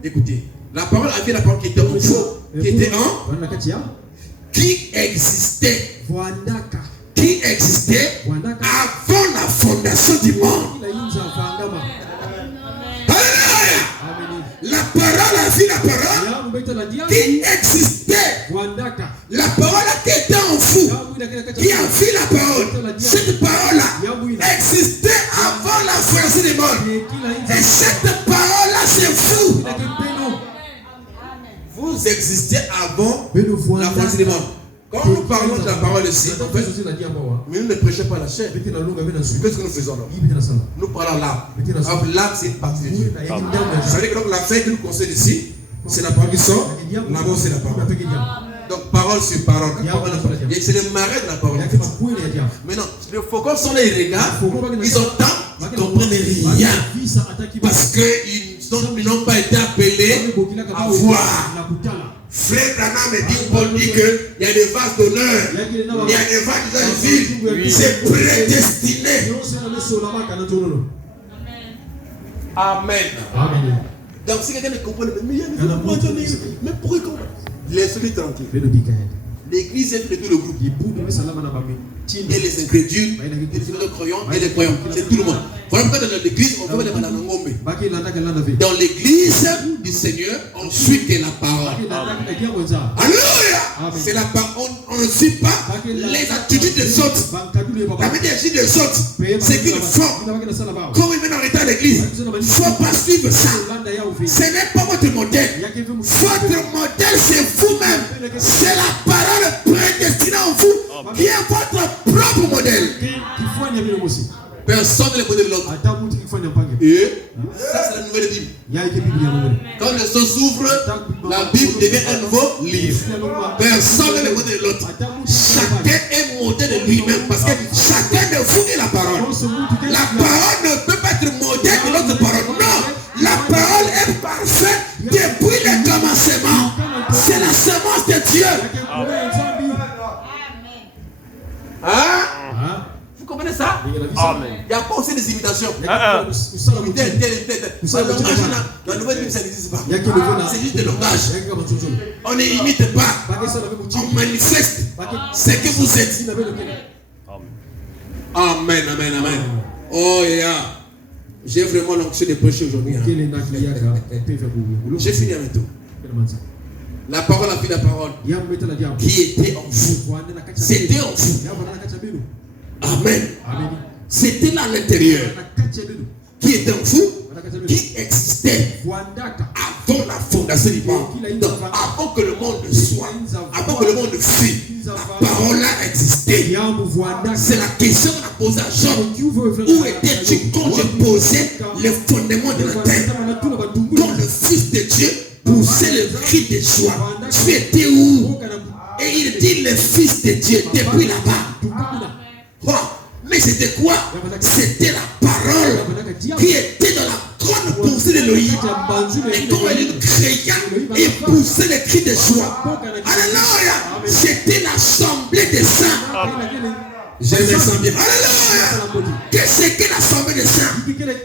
Écoutez, la parole a fait la parole qui était en vous, qui était en, qui existait avant la fondation du monde. La parole a vu la parole qui existait. La parole qui était en vous, qui a vu la parole. Cette parole-là existait avant la fondation du monde. Et cette parole-là, c'est vous. Vous existez avant la fondation du monde. Quand nous parlons de la parole ici, en fait, mais nous ne prêchons pas la chair. Qu'est-ce que nous faisons là? Nous parlons là. L'âme, c'est une partie de Dieu. Ça veut dire que donc, la fin que nous concerne ici, c'est la parole qui sort. Là-bas, c'est la parole. Donc, parole sur parole. C'est le marais de la parole. Maintenant, les faucons sont là, ils regardent, ils entendent, ils ne comprennent rien. Parce qu'ils n'ont pas été appelés à voir. Frère Branham dit qu'il y a des vases d'honneur, il y a des vases de vie, c'est prédestiné. Amen. Donc si quelqu'un ne comprend pas, mais pourquoi il comprend? Laisse-le tranquille. L'église est de tout le groupe. Et les incrédules, les croyants et les croyants. C'est tout le monde. Voilà pourquoi dans l'église, on veut les manangombe. Dans l'église du Seigneur, on suit que la parole. Alléluia! C'est la parole. On ne suit pas les attitudes des autres. La méthodologie des autres, c'est qu'ils font. Quand ils viennent en retard à l'église, il ne faut pas suivre ça. Ce n'est pas votre modèle. Votre modèle, c'est vous-même. C'est la parole prédestinée en vous qui est votre propre modèle. Personne ne le modèle de l'autre. Et ça, c'est la nouvelle Bible. Quand le son s'ouvre, la Bible devient un nouveau livre. Personne ne le modèle de l'autre. Chacun est modèle de lui-même parce que chacun de vous est la parole. La parole ne peut pas être modèle de l'autre parole. Non, la parole est parfaite depuis le commencement. C'est la semence de Dieu. Vous comprenez ça? Amen. Il n'y a pas aussi des imitations. La nouvelle Bible, ça n'existe pas. C'est juste le langage. On n'imite pas. On manifeste ce que vous êtes. Amen, amen, amen. Oh yeah. J'ai vraiment l'onction de prêcher aujourd'hui. J'ai fini avec tout. La parole a pris la parole qui était en vous. C'était en vous. Amen. C'était là à l'intérieur. Qui était en vous, qui existait avant la fondation du monde. Donc, avant que le monde soit, avant que le monde fût, la parole a existé. C'est la question qu'on a posée à Job. Où étais-tu quand je posais les fondements de la terre? Quand le Fils de Dieu poussait le cri de joie tu étais où? Et il dit le Fils de Dieu depuis là-bas. Oh, mais c'était quoi? C'était la parole qui était dans la grande pensée d'Élohim. Et quand elle créa et poussait les cris de joie. Alléluia! C'était l'assemblée des saints. Je me sens bien. Alléluia! Qu'est-ce que l'assemblée des saints?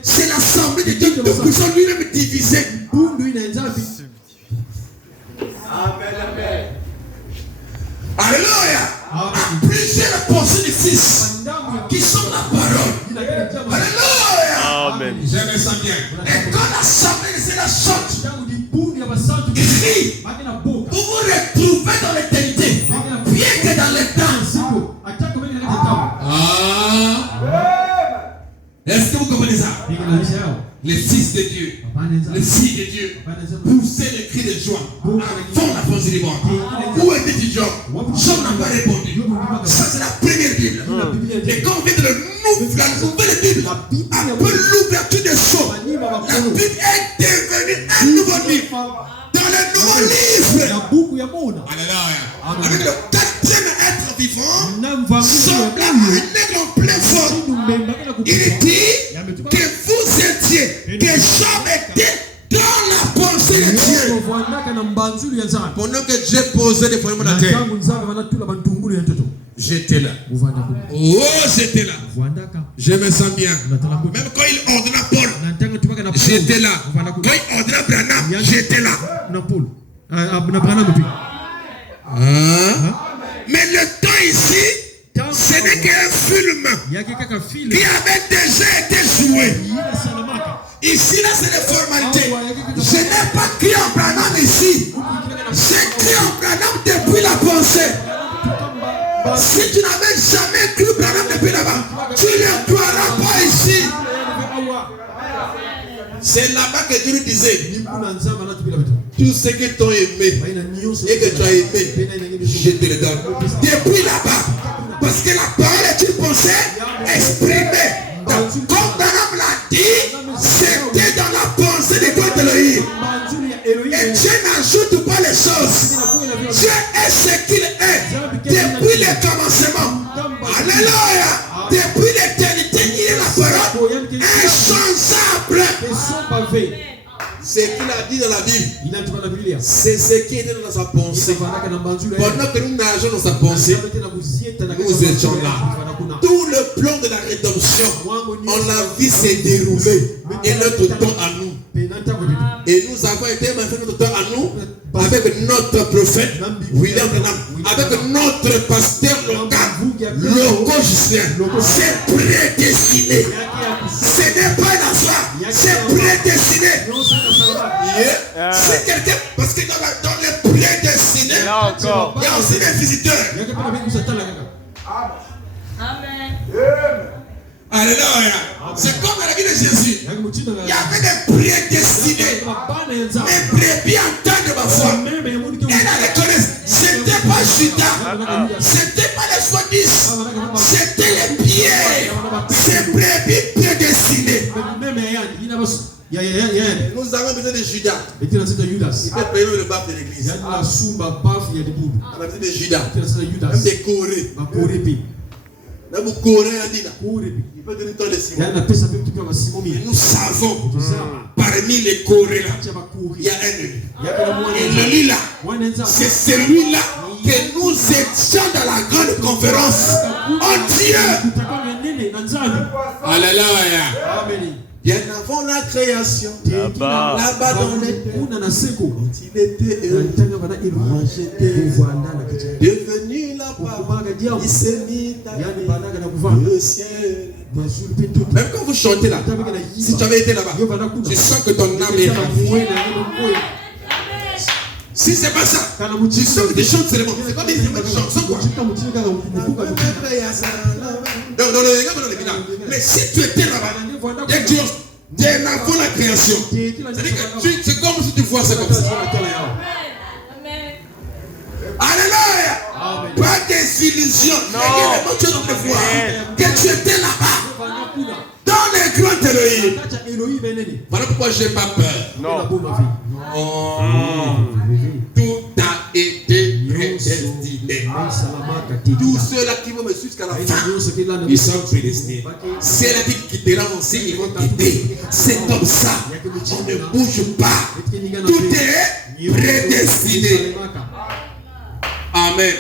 C'est l'assemblée de Dieu. Nous puissions lui-même diviser. Alléluia! À plusieurs pensées du Fils qui sont la parole. Alléluia! Amen. Je me sens bien. Et quand l'assemblée de la chante, crie, vous vous retrouvez dans l'éternité, bien que dans le temps. Est-ce que vous comprenez ça? Le Fils de Dieu, le Fils de Dieu, poussait les cris de joie avant la pensée du monde. Où était-tu, Job? Job n'a pas répondu. Ça, c'est la première Bible. Et quand on vient de la nouvelle Bible, après l'ouverture des sceaux, la Bible est devenue un nouveau livre. Dans le nouveau livre, alléluia, avec le quatrième être vivant, semblable à un aigle en plein vol. Il dit que vous étiez, que Job était dans la pensée de Dieu. Pendant que Dieu posait des fondements de la terre, j'étais là. Oh, j'étais là. Je me sens bien. Même quand il ordonna Paul, j'étais là. Quand il ordonna Branham, j'étais là. Mais le temps ici, ce n'est qu'un film qui avait déjà été joué. Ici, là, c'est des formalités. Je n'ai pas crié en Branham ici. J'ai crié en Branham depuis la pensée. Si tu n'avais jamais cru Branham depuis là-bas, tu ne croiras pas ici. C'est là-bas que Dieu nous disait, tout ce que tu as aimé et que tu as aimé, je te le donne. Depuis là-bas, parce que la parole est une pensée exprimée. Donc, comme Branham l'a dit, c'était dans la pensée de Dieu d'Élohim. Et Dieu n'ajoute pas les choses. Dieu est ce qu'il est depuis le commencement. Alléluia. Depuis l'éternité, il est la parole inchangeable. Ce qu'il a dit dans la Bible, c'est ce qui était dans sa pensée. Pendant que nous nageons dans sa pensée, nous étions là. Tout le plan de la rédemption, on l'a vu se dérouler. Et notre temps à nous. Et nous avons été fait notre temps à nous avec notre prophète William Branham, avec notre pasteur local Justin. C'est prédestiné. Ce n'est pas un hasard, c'est prédestiné. C'est quelqu'un, parce que dans les prédestinés, il y a aussi des visiteurs. Amen. Alléluia. C'est comme dans la vie de Jésus. Il y avait des prédestinés. Mes brebis entendent ma voix. Et là, les connaissent. C'était pas Judas. C'était pas les soignis. C'était les pieds. Ces brebis prédestinés. Nous avons besoin de Judas. Il peut payer le baf de l'église. On a besoin de Judas. Même des Corées. Même des Corées, il peut donner le temps de Simon. Et nous savons, parmi les Corées là, il y a un ennemi. Et celui-là, c'est celui-là que nous étions dans la grande conférence. Oh Dieu! Alléluia! Bien avant la création, là-bas dans les quand il était devenu la parole, il s'est mis au ciel. Même quand vous chantez là, si tu avais été là-bas, tu sens que ton âme est ravie. Si c'est pas ça, tu sens que tu chantes seulement. C'est pas des chansons quoi. Mais si tu étais là-bas, et que tu es avant la création, c'est-à-dire que c'est comme si tu vois ça comme ça. Alléluia. Pas des illusions. Tu es dans tes voix. Que tu étais là-bas. Dans les grands Elohim. Voilà pourquoi je n'ai pas peur. Non. Tout a été Et tous ceux-là qui vont me suivre jusqu'à la fin, ils sont prédestinés. Ceux-là qui quitteront aussi, ils vont quitter. C'est comme ça. On ne bouge pas. Tout est prédestiné. Amen.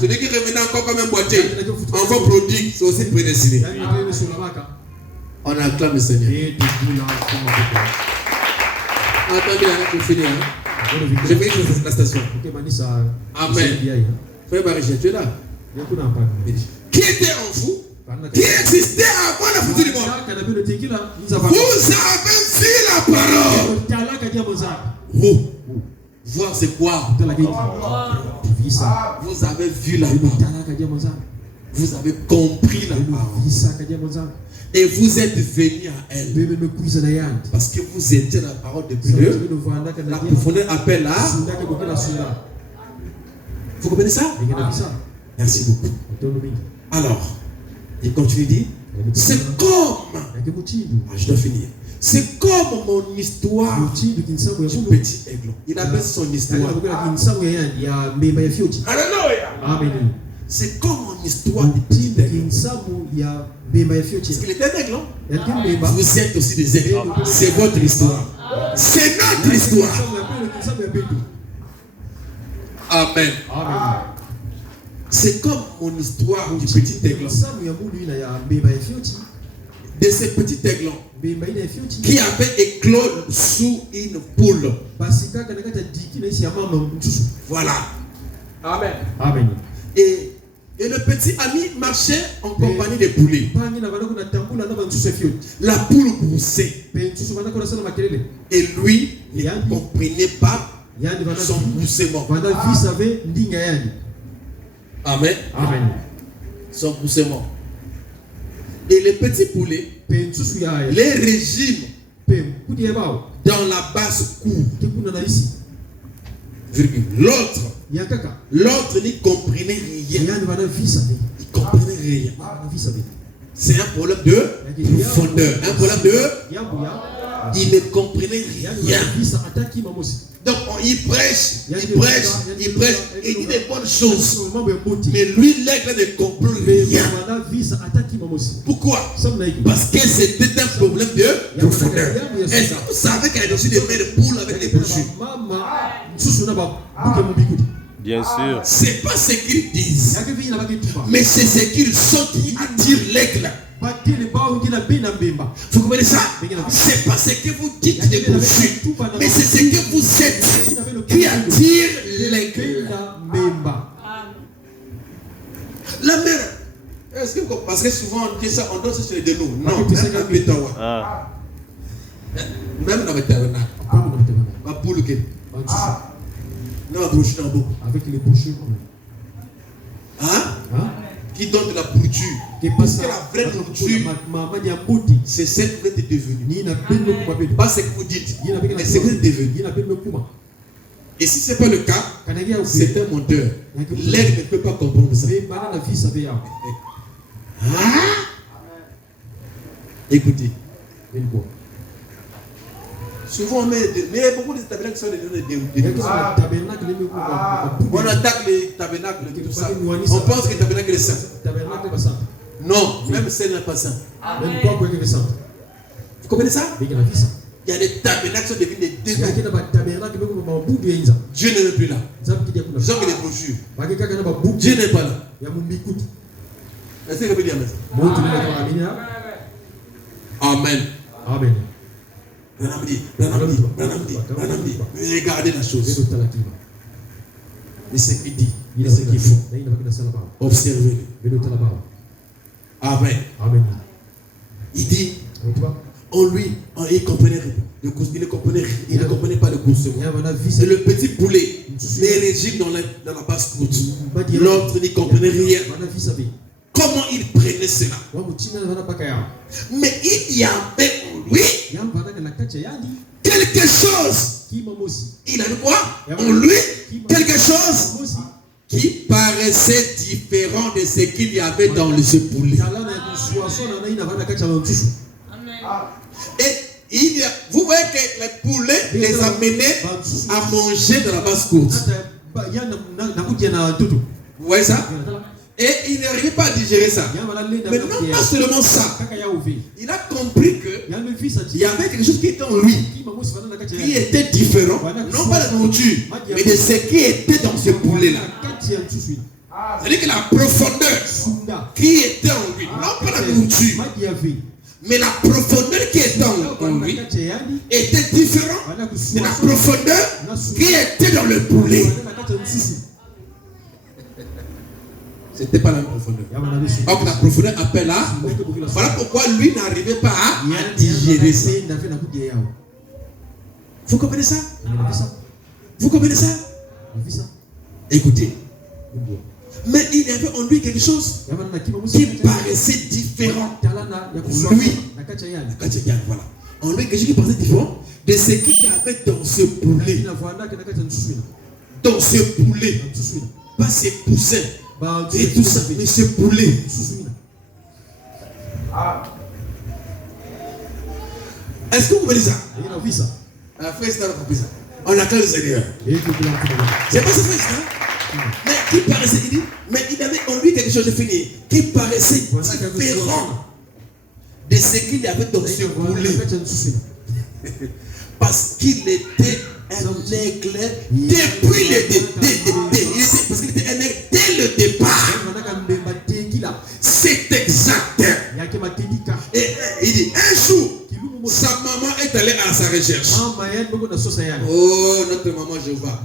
Celui qui revenait encore comme un boîtier, enfant prodigue, c'est aussi prédestiné. On acclame le Seigneur. Attendez, pour finir. Je vais la station. Amen. Frère Marie, tu es là. Qui était en vous? Qui existait avant la foutue du monde? Vous avez vu la parole. Voir c'est quoi? Vous avez vu la parole. Vous avez compris la parole. Et vous êtes venus à elle. Parce que vous étiez la parole de Dieu. La profondeur appelle là. Vous comprenez ça? Merci beaucoup. Alors, il continue dit, c'est comme, je dois finir, c'est comme mon histoire du petit aiglon. Il appelle son histoire. Alléluia. C'est comme mon histoire du petit aiglon. Parce qu'il était un aiglon. Vous êtes aussi des aiglons. C'est votre histoire. C'est notre histoire. Amen. C'est comme mon histoire du petit aiglon. De ce petit aiglon qui avait éclos sous une poule. Voilà. Amen. Amen. Et le petit ami marchait en compagnie des poulets. La poule broussait. Et lui ne comprenait pas son broussement. Amen. Amen. Son broussement. Et les petits poulets, les régimes dans la basse cour. L'autre n'y comprenait rien. Il comprenait rien. C'est un problème de profondeur. Un problème de... Il ne comprenait rien. Donc il prêche, il dit des bonnes choses. Mais lui, l'aigle ne comprend rien. Pourquoi? Parce que c'était un problème de profondeur. Est-ce que vous savez qu'il y a aussi des mères de poules avec des brochures? Bien sûr. C'est pas ce qu'ils disent, mais c'est ce qu'ils sont qui attirent l'aigle. Vous comprenez ça? C'est pas ce que vous dites des brochures, mais c'est ce que vous êtes qui attire l'aigle. La mère, est-ce que, parce que souvent on dit ça, on donne ça sur les genoux. Non, même à Pétawa. Même dans le tabernacle. Ma poule qui. Non, brochure dans beaucoup. Avec les brochures. Qui donne de la pourriture. Parce que la vraie nourriture, c'est celle que vous êtes devenue. Pas ce que vous dites, mais ce que vous êtes devenu. Et si ce n'est pas le cas, c'est un menteur. L'aigle ne peut pas comprendre ça. Écoutez. Souvent on met mais beaucoup de tabernacles sont des on attaque les tabernacles et tout ça. On pense que le tabernacle est saint. Non, même celle n'est pas saint. Vous comprenez ça? Il y a des tabernacles qui sont devenus des démons. Dieu n'est plus là. Ils ont que des brochures. Dieu n'est pas là. Est-ce que vous pouvez dire amen? Amen. Regardez la chose. Mais ce qu'il dit, mais ce qu'il faut. Observez-le. Amen. Il dit, il ne comprenait pas le concept. C'est le petit poulet, les régimes dans la basse courte. L'autre n'y comprenait rien. Comment il prenait cela? Mais il y avait en lui quelque chose. Il a quoi? En lui quelque chose qui paraissait différent de ce qu'il y avait dans le poulet. Et vous voyez que les poulets les amenaient à manger dans la basse courte. Vous voyez ça? Et il n'arrivait pas à digérer ça. Mais non pas seulement ça. Il a compris qu'il y avait quelque chose qui était en lui, qui était différent, non pas de la nourriture, mais de ce qui était dans ce poulet-là. C'est-à-dire que la profondeur qui était en lui, non pas la nourriture, mais la profondeur qui était en lui était différente de la profondeur qui était dans le poulet. C'était pas la même profondeur. Donc la profondeur appelle là. Voilà pourquoi lui n'arrivait pas à digérer ça. Vous comprenez ça? Vous comprenez ça? Écoutez. Mais il y avait en lui quelque chose qui paraissait différent. Lui, voilà. En lui, quelque chose qui paraissait différent de ce qu'il y avait dans ce poulet. Dans ce poulet. Pas ces poussins. Et tout ça, mais ce poulet. Est-ce que vous voyez ça? La frère, c'est compris ça. On acclame le Seigneur. C'est pas ce frère, mais qui paraissait, il dit, mais il avait en lui quelque chose de fini, qui paraissait différent de ce qu'il y avait dans ce poulet. Parce qu'il était un aigle depuis le début. Parce qu'il était un aigle dès le départ. C'est exact. Et il dit, un jour, sa maman est allée à sa recherche. Oh, notre maman Jéhovah.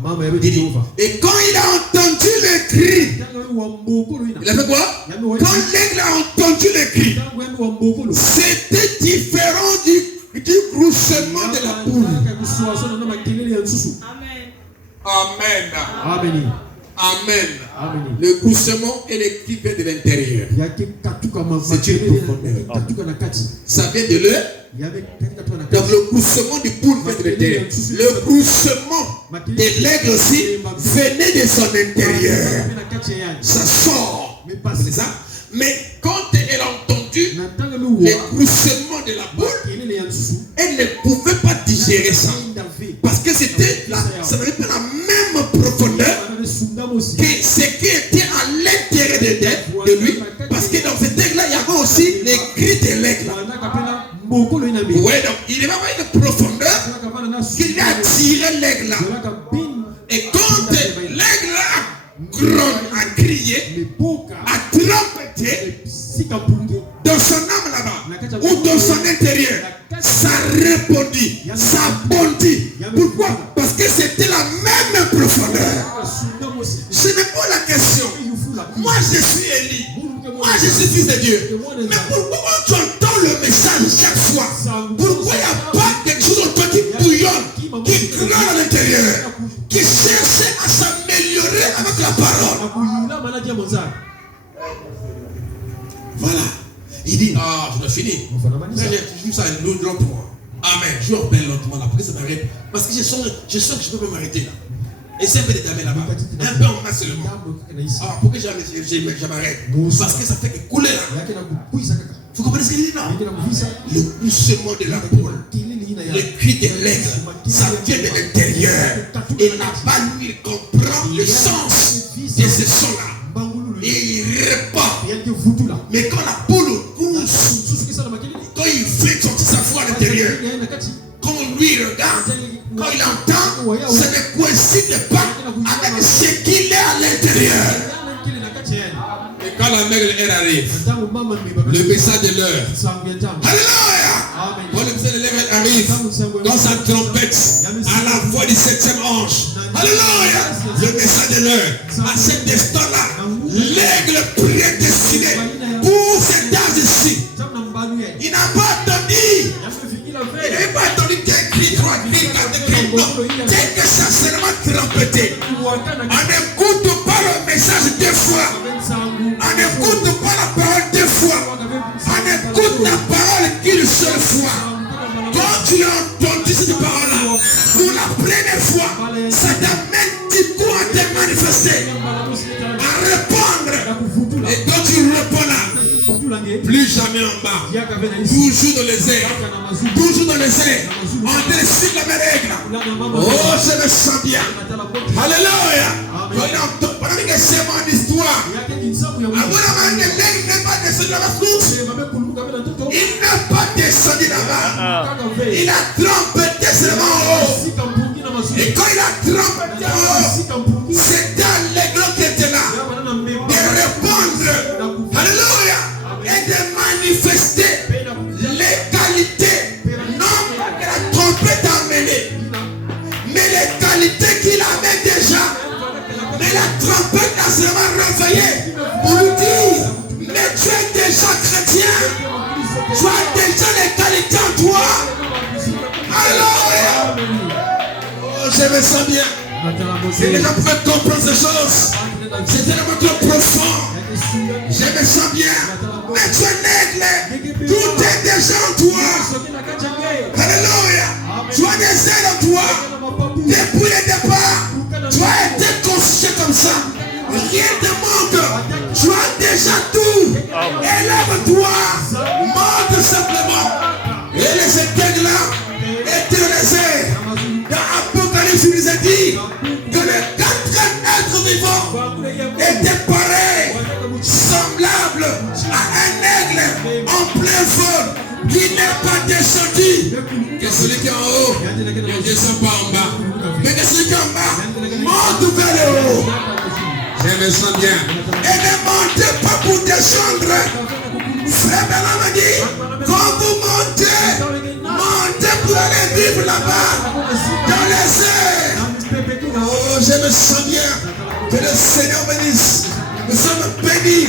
Et quand il a entendu le cri, il a fait quoi? Quand l'aigle a entendu le cri, c'était différent du groussement de la poule. Amen. Amen. Le groussement et le cri vient de l'intérieur. C'est une profondeur. Ça vient de l'œil. Donc le groussement du poule vient de l'intérieur. Le groussement de l'aigle aussi venait de son intérieur. Ça sort. C'est ça. Mais quand elle a entendu le groussement de la poule, elle ne pouvait pas digérer ça. Parce que ça n'avait pas la même profondeur que ce qui était à l'intérieur de lui. Parce que dans cet aigle-là, il y avait aussi les cris de l'aigle. Oui, donc il y avait une profondeur qui a tiré l'aigle là. Et quand l'aigle a crié, a trempé dans son âme là-bas, ou dans son intérieur, ça répondit, ça bondit. Pourquoi? Parce que c'était la même profondeur. Je me pose la question. Moi je suis Élie. Moi je suis fils de Dieu. Mais pourquoi quand tu entends le message chaque fois, pourquoi il n'y a pas quelque chose en toi qui bouillonne, qui craint à l'intérieur, qui cherche à s'améliorer avec la parole? Voilà. Il dit, je dois finir. Je ça lentement. Amen. Je vais en parler lentement là, pour que ça m'arrête. Parce que je sens que je ne peux pas m'arrêter là. Et c'est un peu de damer là-bas. Un peu en masse seulement. Pour que j'arrête. Parce que ça fait que couler là. Vous comprenez ce qu'il dit là? Le groussement de la poule, le cri de l'aigle, ça vient de l'intérieur. Et là-bas, lui, il comprend le sens de ce son-là. Et il répond. Mais quand la poule pousse, quand il fait sortir sa foi à l'intérieur, quand lui regarde, quand il entend, ça ne coïncide pas avec ce qu'il est à l'intérieur. Et quand la mère elle arrive, le message de l'heure. Alléluia! Quand le message de l'heure arrive, dans sa trompette, à la voix du 7e ange. Alléluia! Le message de l'heure. À cet instant-là, l'aigle prédestiné pour cet âge ici. Il n'a pas attendu. Il n'a pas attendu qu'un cri, 3 cris, 4 cris. Non. Dès que ça seulement trompeté. On n'écoute pas le message 2 fois. On n'écoute pas la parole 2 fois. On écoute la parole qu'une seule fois. Quand tu as entendu cette parole-là, pour la première fois, ça t'amène du coup à te manifester, à répondre. Et quand tu réponds là, plus jamais en bas, toujours dans les airs, toujours dans les airs, en train de suivre la même règle. Oh, je me sens bien. Alléluia. Pendant que c'est mon histoire, n'est pas descendu dans la source. Il n'est pas descendu là-bas. Il a trompeté seulement en haut. Et quand il a trompeté en haut, c'était l'aigle qui était là. De répondre, alléluia, et de manifester les qualités, non pas que la trompette a amené, mais les qualités qu'il avait déjà. Mais la trompette a seulement réveillé pour lui dire, mais tu es déjà chrétien, tu as déjà les qualités en toi. Alléluia. Oh, je me sens bien. C'est déjà pour comprendre ces choses. C'est tellement trop profond. Je me sens bien. Mais tu es l'aigle. Tout est déjà en toi. Alléluia. Tu as des ailes en toi. Depuis le départ, tu as été constitué comme ça. Rien ne manque. Tu as déjà tout. Élève-toi. Monte simplement. Et les aigles-là étaient laissés. Dans Apocalypse, il nous a dit que les 4 êtres vivants étaient pareils, semblables à un aigle en plein vol qui n'est pas descendu. Que celui qui est en haut ne descend pas en bas, mais que celui qui est en bas monte vers le haut. Je me sens bien. Et ne montez pas pour descendre. Frère Bernard m'a dit, quand vous montez, montez pour aller vivre là-bas, dans les airs. Oh, je me sens bien. Que le Seigneur bénisse. Nous sommes bénis.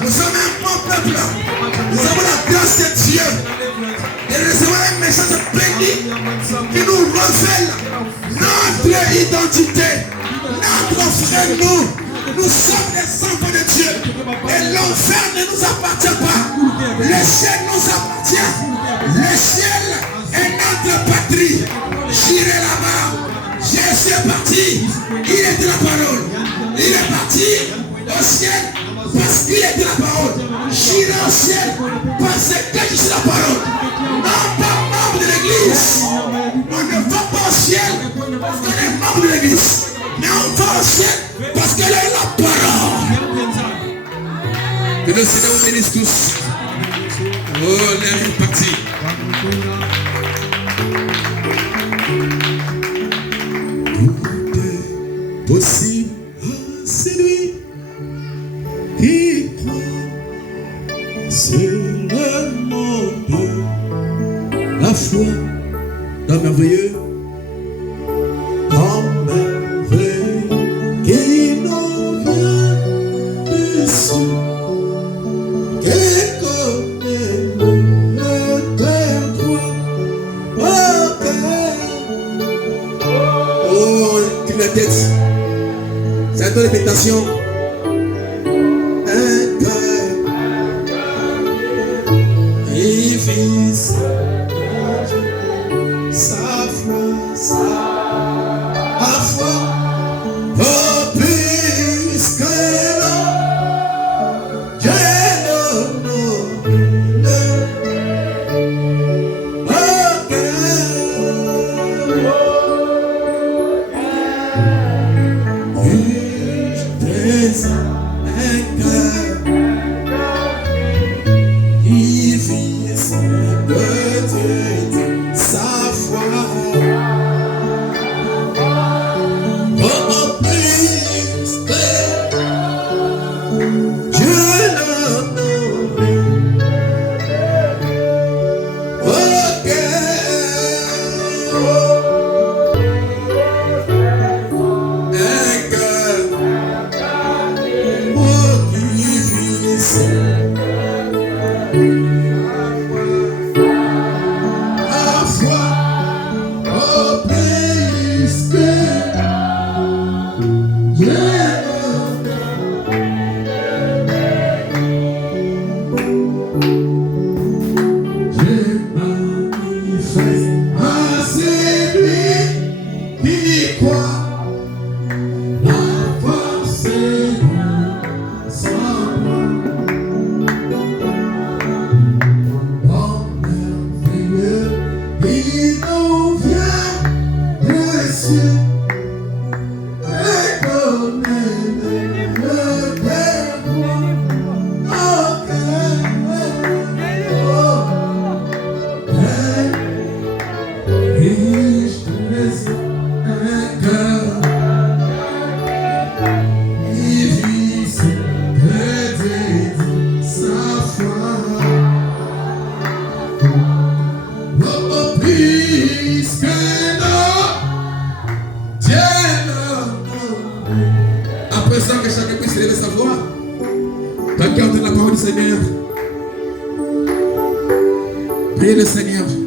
Nous sommes un bon peuple. Nous avons la grâce de Dieu. Et nous recevons un message béni qui nous révèle notre identité. Notre frère, nous sommes les enfants de Dieu. Et l'enfer ne nous appartient pas. Le ciel nous appartient. Le ciel est notre patrie. J'irai là-bas. Jésus est parti. Il est de la parole. Il est parti au ciel parce qu'il est de la parole. J'irai au ciel parce que je suis la parole. Non pas membre de l'église. On ne va pas au ciel parce qu'on est membre de l'église. Mais on va au ciel parce qu'elle est la parole. Que le Seigneur vous bénisse tous. Oh, l'air est parti. Tout est possible à celui qui croit. C'est le monde. La foi d'un merveilleux. C'est une répétition. Un cœur. Il vit sa foi. Sa foi. Oh, plus que l'homme. Dieu Cieux, Seigneur. Priez le Seigneur.